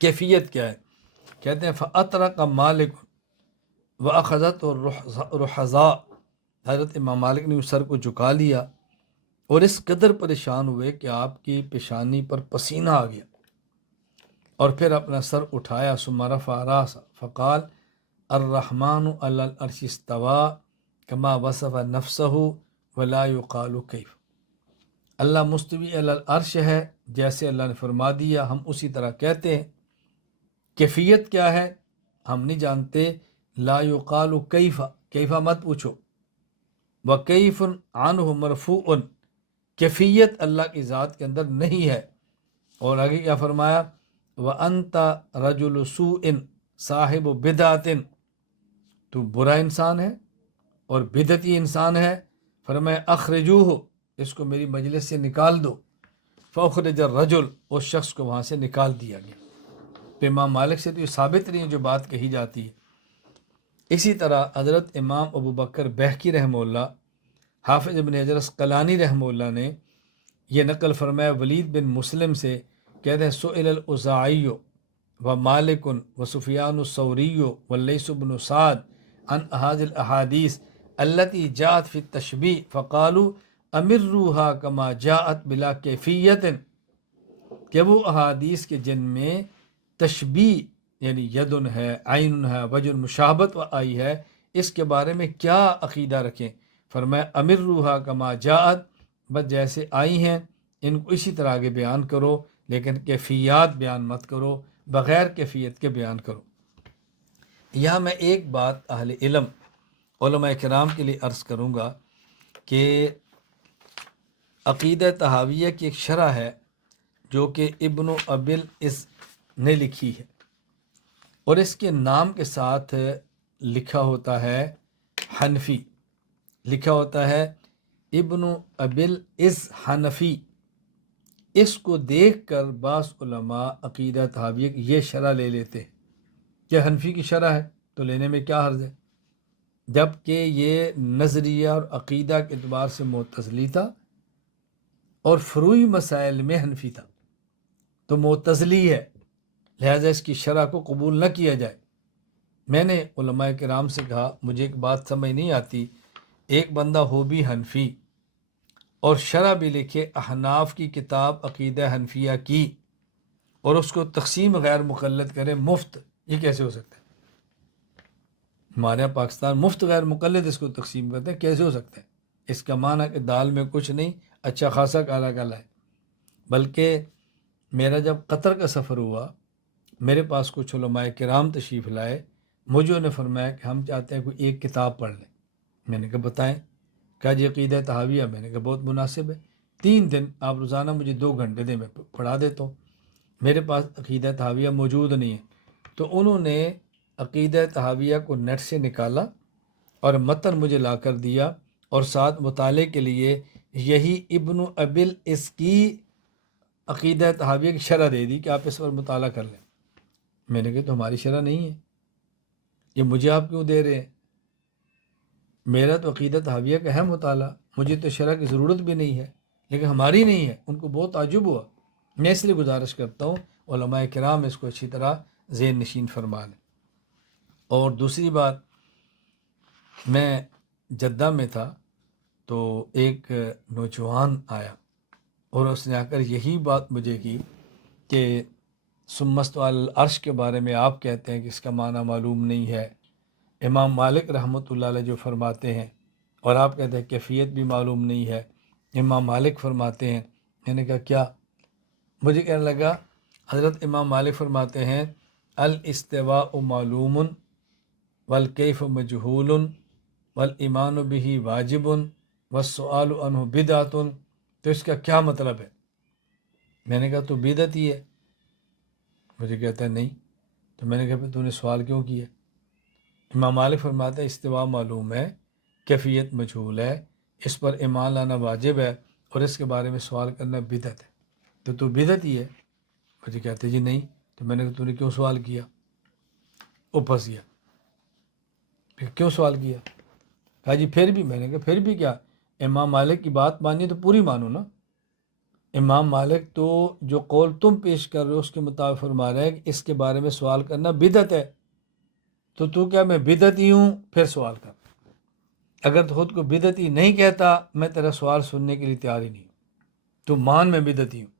کیفیت کیا ہے؟ کہتے ہیں فَأَطْرَقَ مالک وَأَخَذَتْهُ الرُّحَضَاء، حضرت امام مالک نے اس سر کو جھکا لیا اور اس قدر پریشان ہوئے کہ آپ کی پیشانی پر پسینہ آ گیا، اور پھر اپنا سر اٹھایا ثم رفع راسہ فقال الرحمن علی العرش استویٰ کما وصف نفسہ ولا یقال کیف، اللہ مستوی علی العرش ہے، جیسے اللہ نے فرما دیا ہم اسی طرح کہتے ہیں، کیفیت کیا ہے ہم نہیں جانتے. لا یقال کیفا، کیفا مت پوچھو. وکیف عنہ مرفوع، کیفیت اللہ کی ذات کے اندر نہیں ہے. اور آگے کیا فرمایا؟ وَأَنْتَ رَجُلُ سُوءٍ صاحب بدعۃ، تو برا انسان ہے اور بدعتی انسان ہے. فرمایا اخرجوہ، اس کو میری مجلس سے نکال دو. فاخرج الرجل، اس شخص کو وہاں سے نکال دیا گیا. تو امام مالک سے تو یہ ثابت نہیں ہے جو بات کہی جاتی ہے. اسی طرح حضرت امام ابو بکر بہقی رحمہ اللہ، حافظ ابن حجر اسقلانی رحمہ اللہ نے یہ نقل فرمایا ولید بن مسلم سے، کہتے ہیں سئل الاوزاعی و مالک و سفیان الثوری واللیث بن سعد عن هذه الاحادیث التي جاءت في التشبیہ فقالوا امروها كما جاءت بلا کیفیت، کہ وہ احادیث کے جن میں تشبیہ یعنی یدن ہے، عین ہے، وجہ مشابہت آئی ہے، اس کے بارے میں کیا عقیدہ رکھیں؟ فرمایا امروہا کما جاءت، بس جیسے آئی ہیں ان کو اسی طرح آگے بیان کرو، لیکن کیفیات بیان مت کرو، بغیر کیفیت کے بیان کرو. یہاں میں ایک بات اہل علم علماء کرام کے لیے عرض کروں گا کہ عقیدہ طحاویہ کی ایک شرح ہے جو کہ ابن ابی العز نے لکھی ہے، اور اس کے نام کے ساتھ لکھا ہوتا ہے حنفی، لکھا ہوتا ہے ابن ابی العز حنفی. اس کو دیکھ کر بعض علماء عقیدہ طحاویہ کی یہ شرح لے لیتے ہیں کہ حنفی کی شرح ہے تو لینے میں کیا حرج ہے، جب کہ یہ نظریہ اور عقیدہ کے اعتبار سے معتزلی تھا اور فروعی مسائل میں حنفی تھا، تو معتزلی ہے، لہذا اس کی شرح کو قبول نہ کیا جائے. میں نے علماء کرام سے کہا مجھے ایک بات سمجھ نہیں آتی، ایک بندہ ہو بھی حنفی اور شرح بھی لکھے احناف کی کتاب عقیدہ حنفیہ کی، اور اس کو تقسیم غیر مقلد کرے مفت، یہ کیسے ہو سکتا ہے؟ ہمارے یہاں پاکستان مفت غیر مقلد اس کو تقسیم کرتے ہیں، کیسے ہو سکتا ہے؟ اس کا معنی کہ دال میں کچھ نہیں، اچھا خاصا کالا کالا ہے. بلکہ میرا جب قطر کا سفر ہوا، میرے پاس کچھ علماء کرام تشریف لائے، مجھے انہیں فرمایا کہ ہم چاہتے ہیں کوئی ایک کتاب پڑھ لیں. میں نے کہا بتائیں. کہا جی عقیدہ طحاویہ. میں نے کہا بہت مناسب ہے، 3 دن آپ روزانہ مجھے 2 گھنٹے دیں، میں پڑھا دیتا ہوں. میرے پاس عقیدہ طحاویہ موجود نہیں ہے، تو انہوں نے عقیدہ طحاویہ کو نیٹ سے نکالا اور متن مجھے لا کر دیا، اور ساتھ مطالعے کے لیے یہی ابن ابی العز کی عقیدہ طحاویہ کی شرح دے دی کہ آپ اس پر مطالعہ کر لیں. میں نے کہا تو ہماری شرح نہیں ہے، یہ مجھے آپ کیوں دے رہے ہیں؟ میرا تو عقیدہ طحاویہ کا ہے مطالعہ، مجھے تو شرح کی ضرورت بھی نہیں ہے، لیکن ہماری نہیں ہے. ان کو بہت تعجب ہوا. میں اس لیے گزارش کرتا ہوں علماء کرام اس کو اچھی طرح ذہن نشین فرما لیں. اور دوسری بات، میں جدہ میں تھا تو ایک نوجوان آیا اور اس نے آ کر یہی بات مجھے کی کہ ثم استوى علی العرش کے بارے میں آپ کہتے ہیں کہ اس کا معنی معلوم نہیں ہے، امام مالک رحمۃ اللہ علیہ جو فرماتے ہیں، اور آپ کہتے ہیں کیفیت بھی معلوم نہیں ہے، امام مالک فرماتے ہیں. میں نے کہا کیا؟ مجھے کہنے لگا حضرت امام مالک فرماتے ہیں الاستواء معلوم والکیف مجہول والایمان بہ واجب والسؤال عنہ بدعۃ. تو اس کا کیا مطلب ہے؟ میں نے کہا تو بدعت ہی ہے. مجھے کہتا ہے نہیں. تو میں نے کہا پھر تو نے سوال کیوں کیا؟ امام مالک فرماتے ہیں استواء معلوم ہے، کیفیت مجہول ہے، اس پر ایمان لانا واجب ہے، اور اس کے بارے میں سوال کرنا بدعت ہے، تو بدعت ہی ہے. مجھے کہتے جی نہیں. تو میں نے کہا تو نے کیوں سوال کیا؟ وہ پھنس گیا. پھر کیوں سوال کیا؟ کہا جی پھر بھی. میں نے کہا پھر بھی کیا؟ امام مالک کی بات مانی تو پوری مانو نا. امام مالک تو جو قول تم پیش کر رہے ہو اس کے مطابق فرما رہے ہیں کہ اس کے بارے میں سوال کرنا بدعت ہے. تو کیا میں بدعتی ہوں پھر سوال کر؟ اگر تو خود کو بدعتی نہیں کہتا میں تیرا سوال سننے کے لیے تیار ہی نہیں ہوں. تو مان میں بدعتی ہوں.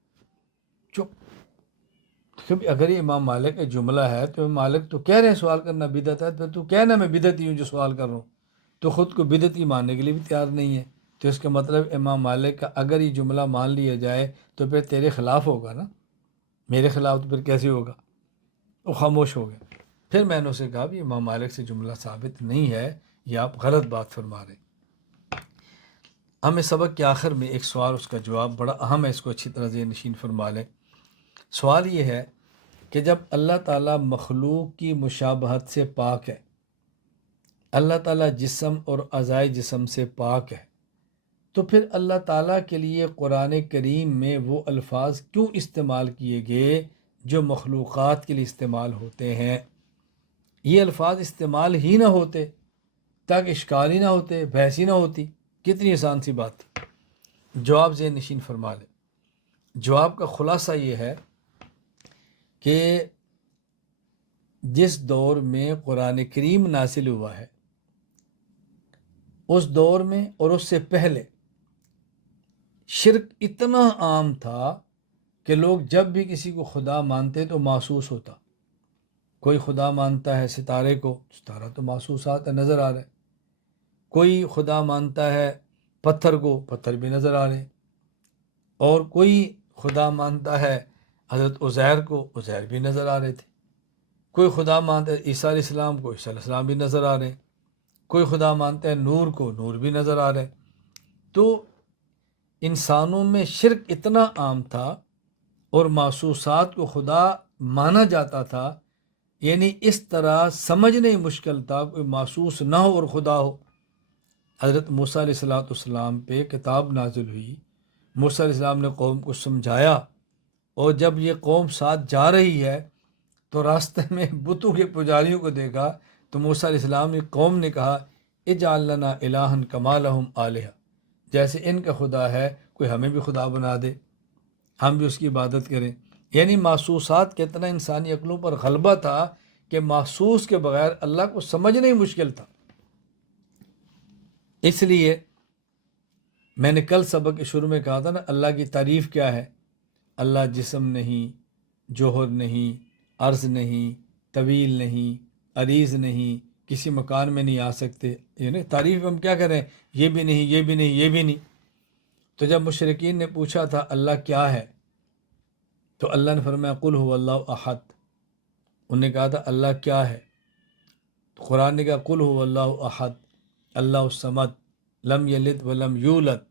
چپ. اگر یہ امام مالک کا جملہ ہے تو امام مالک تو کہہ رہے ہیں سوال کرنا بدعت ہے، تو کہنا میں بدعتی ہوں جو سوال کر رہا ہوں. تو خود کو بدعتی ماننے کے لیے بھی تیار نہیں ہے. تو اس کا مطلب امام مالک کا اگر یہ جملہ مان لیا جائے تو پھر تیرے خلاف ہوگا نا، میرے خلاف تو پھر کیسے ہوگا؟ وہ خاموش ہو گیا۔ پھر میں نے اسے کہا بھی امام مالک سے جملہ ثابت نہیں ہے، یہ آپ غلط بات فرما رہے۔ ہمیں سبق کے آخر میں ایک سوال، اس کا جواب بڑا اہم ہے، اس کو اچھی طرح ذہن نشین فرما لیں۔ سوال یہ ہے کہ جب اللہ تعالیٰ مخلوق کی مشابہت سے پاک ہے، اللہ تعالیٰ جسم اور اعضائے جسم سے پاک ہے، تو پھر اللہ تعالیٰ کے لیے قرآن کریم میں وہ الفاظ کیوں استعمال کیے گئے جو مخلوقات کے لیے استعمال ہوتے ہیں؟ یہ الفاظ استعمال ہی نہ ہوتے تاکہ اشکال ہی نہ ہوتے، بحث ہی نہ ہوتی، کتنی آسان سی بات۔ جواب ذہن نشین فرما لیں۔ جواب کا خلاصہ یہ ہے کہ جس دور میں قرآن کریم نازل ہوا ہے، اس دور میں اور اس سے پہلے شرک اتنا عام تھا کہ لوگ جب بھی کسی کو خدا مانتے تو محسوس ہوتا۔ کوئی خدا مانتا ہے ستارے کو، ستارہ تو محسوسات نظر آ رہا ہے۔ کوئی خدا مانتا ہے پتھر کو، پتھر بھی نظر آ رہے۔ اور کوئی خدا مانتا ہے حضرت عزیر کو، عزیر بھی نظر آ رہے تھے۔ کوئی خدا مانتا ہے عیسیٰ علیہ السلام کو، عیسیٰ علیہ السلام بھی نظر آ رہے۔ کوئی خدا مانتا ہے نور کو، نور بھی نظر آ رہے۔ تو انسانوں میں شرک اتنا عام تھا اور محسوسات کو خدا مانا جاتا تھا، یعنی اس طرح سمجھنے ہی مشکل تھا کوئی محسوس نہ ہو اور خدا ہو۔ حضرت موسیٰ علیہ السلام پہ کتاب نازل ہوئی، موسیٰ علیہ السلام نے قوم کو سمجھایا، اور جب یہ قوم ساتھ جا رہی ہے تو راستے میں بتوں کے پجاریوں کو دیکھا تو موسیٰ علیہ السلام کی قوم نے کہا اجعل لنا الہا کما لہم آلہہ، جیسے ان کا خدا ہے کوئی ہمیں بھی خدا بنا دے، ہم بھی اس کی عبادت کریں۔ یعنی محسوسات کے اتنا انسانی عقلوں پر غلبہ تھا کہ محسوس کے بغیر اللہ کو سمجھنا ہی مشکل تھا۔ اس لیے میں نے کل سبق کے شروع میں کہا تھا نا، اللہ کی تعریف کیا ہے؟ اللہ جسم نہیں، جوہر نہیں، عرض نہیں، طویل نہیں، عریض نہیں، کسی مکان میں نہیں آ سکتے۔ یعنی تعریف ہم کیا کریں؟ یہ بھی نہیں، یہ بھی نہیں، یہ بھی نہیں۔ تو جب مشرکین نے پوچھا تھا اللہ کیا ہے، تو اللہ نے فرمایا قل هو اللہ احد۔ انہوں نے کہا تھا اللہ کیا ہے، تو قرآن نے کہا قل هو اللہ احد اللہ الصمد لم یلد ولم یولد۔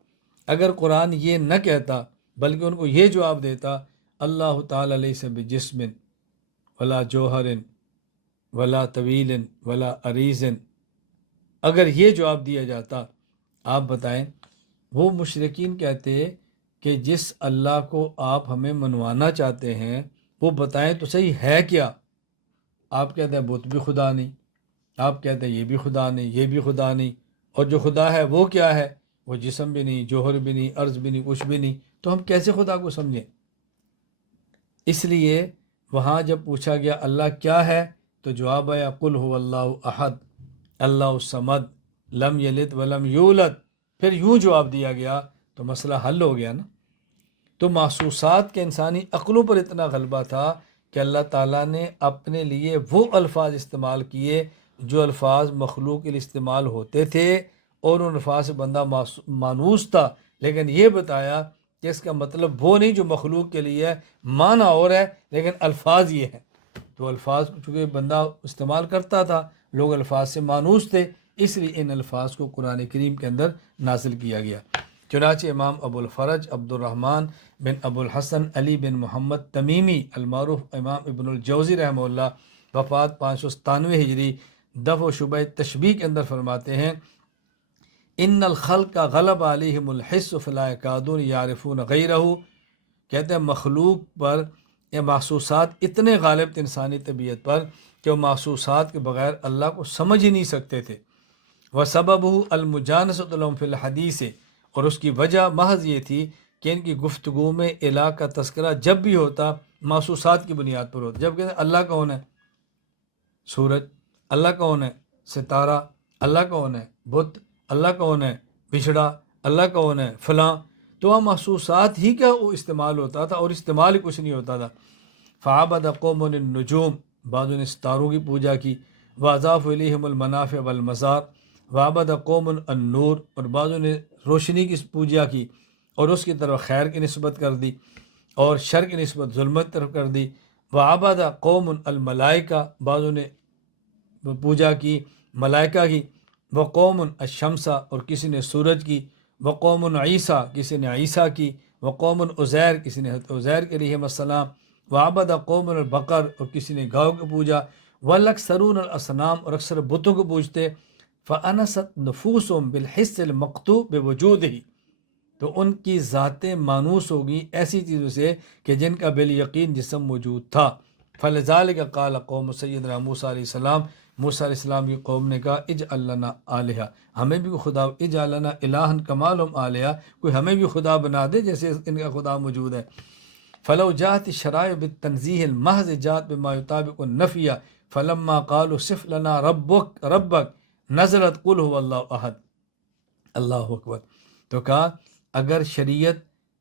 اگر قرآن یہ نہ کہتا بلکہ ان کو یہ جواب دیتا اللہ تعالی لیس بجسم ولا جوہر ولا طویل ولا عریض، اگر یہ جواب دیا جاتا، آپ بتائیں، وہ مشرکین کہتے کہ جس اللہ کو آپ ہمیں منوانا چاہتے ہیں وہ بتائیں تو صحیح ہے کیا؟ آپ کہتے ہیں بت بھی خدا نہیں، آپ کہتے ہیں یہ بھی خدا نہیں، یہ بھی خدا نہیں، اور جو خدا ہے وہ کیا ہے؟ وہ جسم بھی نہیں، جوہر بھی نہیں، عرض بھی نہیں، کچھ بھی نہیں، تو ہم کیسے خدا کو سمجھیں؟ اس لیے وہاں جب پوچھا گیا اللہ کیا ہے تو جواب آیا قل هو اللہ احد اللہ الصمد لم یلد ولم یولد۔ پھر یوں جواب دیا گیا تو مسئلہ حل ہو گیا نا۔ تو محسوسات کے انسانی عقلوں پر اتنا غلبہ تھا کہ اللہ تعالیٰ نے اپنے لیے وہ الفاظ استعمال کیے جو الفاظ مخلوق کے لیے استعمال ہوتے تھے، اور ان الفاظ سے بندہ مانوس تھا، لیکن یہ بتایا کہ اس کا مطلب وہ نہیں جو مخلوق کے لیے ہے، معنی اور ہے لیکن الفاظ یہ ہیں۔ تو الفاظ چونکہ بندہ استعمال کرتا تھا، لوگ الفاظ سے مانوس تھے، اس لیے ان الفاظ کو قرآن کریم کے اندر نازل کیا گیا۔ چنانچہ امام ابو الفرج عبد الرحمن بن ابو الحسن علی بن محمد تمیمی المعروف امام ابن الجوزی رحمہ اللہ، وفات 597 ہجری، دفع و شبہ تشبیہ کے اندر فرماتے ہیں ان الخلق غلب علیہم الحس فلا یکادون یعرفون غیرہ، کہتے ہیں مخلوق پر یہ محسوسات اتنے غالب تھے انسانی طبیعت پر کہ وہ محسوسات کے بغیر اللہ کو سمجھ ہی نہیں سکتے تھے۔ وسببہ المجانسۃ لہم فی الحدیث، اور اس کی وجہ محض یہ تھی کہ ان کی گفتگو میں الہ کا تذکرہ جب بھی ہوتا محسوسات کی بنیاد پر ہوتا۔ جب کہتے ہیں اللہ کون ہے؟ سورج۔ اللہ کون ہے؟ ستارہ۔ اللہ کون ہے؟ بت۔ اللہ کون ہے؟ بچھڑا۔ اللہ کون ہے؟ فلاں۔ تو وہاں محسوسات ہی کا وہ استعمال ہوتا تھا اور استعمال ہی کچھ نہیں ہوتا تھا۔ فعبد قوم النجوم، بعضوں نے ستاروں کی پوجا کی، واضاف الیہم المنافع والمضار، وعبد قوم النور، اور بعضوں نے روشنی کی پوجا کی اور اس کی طرف خیر کی نسبت کر دی اور شر کی نسبت ظلمت طرف کر دی۔ وعبد قوم الملائکہ، بعضوں نے پوجا کی ملائکہ کی، وقوم الشمسہ، اور کسی نے سورج کی، وقوم عیسیٰ، کسی نے عیسیٰ کی، وقوم عزیر، کسی نے حضرت عزیر کے علیہ السلام، وعبد قوم البقر، اور کسی نے گاؤں کی پوجا، والاکثرون الاصنام، اور اکثر بتوں کو پوجتے، فانست نفوسهم بالحس المقطوع بوجودہ، تو ان کی ذاتیں مانوس ہوگی ایسی چیزوں سے کہ جن کا بالیقین جسم موجود تھا۔ فلذلك قال قوم سیدنا موسیٰ علیہ السلام، موسیٰ علیہ السلام کی قوم نے کہا اجعل لنا آلہہ، ہمیں بھی خدا، اجعل لنا الہا کما لہم آلہہ، کوئی ہمیں بھی خدا بنا دے جیسے ان کا خدا موجود ہے۔ فلو جاءت الشرائع بالتنزیہ المحض جاءت بما یطابق النفی، فلما قالوا صف لنا ربک نزلت قل هو اللہ احد۔ اللہ اکبر۔ تو کہا اگر شریعت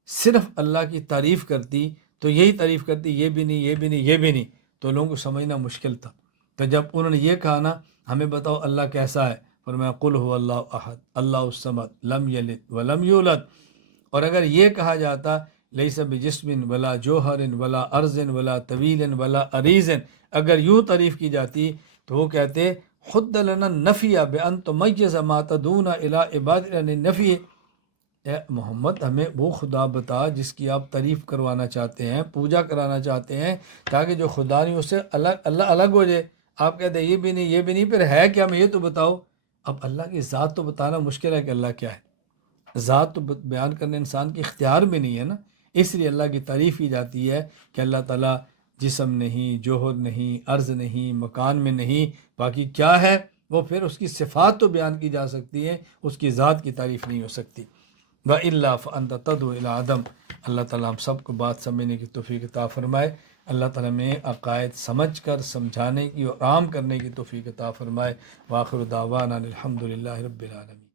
صرف اللہ کی تعریف کرتی تو یہی تعریف کرتی، یہ بھی نہیں، یہ بھی نہیں، یہ بھی نہیں، تو لوگوں کو سمجھنا مشکل تھا۔ تو جب انہوں نے یہ کہا نا ہمیں بتاؤ اللہ کیسا ہے، فرمایا قل هو اللہ احد اللہ الصمد لم یلد ولم یولد، اور اگر یہ کہا جاتا لیس بجسم ولا جوہر ولا ارض ولا طویل ولا عریض، اگر یوں تعریف کی جاتی تو وہ کہتے خد لنا النفی بان تمیز ما تدون الی عبادت النفی، اے محمد ہمیں وہ خدا بتا جس کی آپ تعریف کروانا چاہتے ہیں، پوجا کرانا چاہتے ہیں، تاکہ جو خدا نہیں اس سے اللہ الگ ہو جائے۔ آپ کہتے ہیں یہ بھی نہیں، یہ بھی نہیں، پھر ہے کیا، میں یہ تو بتاؤ۔ اب اللہ کی ذات تو بتانا مشکل ہے کہ اللہ کیا ہے، ذات تو بیان کرنے انسان کے اختیار میں نہیں ہے نا، اس لیے اللہ کی تعریف کی جاتی ہے کہ اللہ تعالیٰ جسم نہیں، جوہر نہیں، عرض نہیں، مکان میں نہیں، باقی کیا ہے وہ پھر اس کی صفات تو بیان کی جا سکتی ہیں، اس کی ذات کی تعریف نہیں ہو سکتی۔ وَإِلَّا فَأَنْتَ تَدْعُو إِلَىٰ عَدَمٍ۔ اللہ تعالیٰ ہم سب کو بات سمجھنے کی توفیق عطا فرمائے، اللہ تعالیٰ میں عقائد سمجھ کر سمجھانے کی اور عام کرنے کی توفیق عطا فرمائے۔ وآخر دعوانا الحمد للہ رب العالمین۔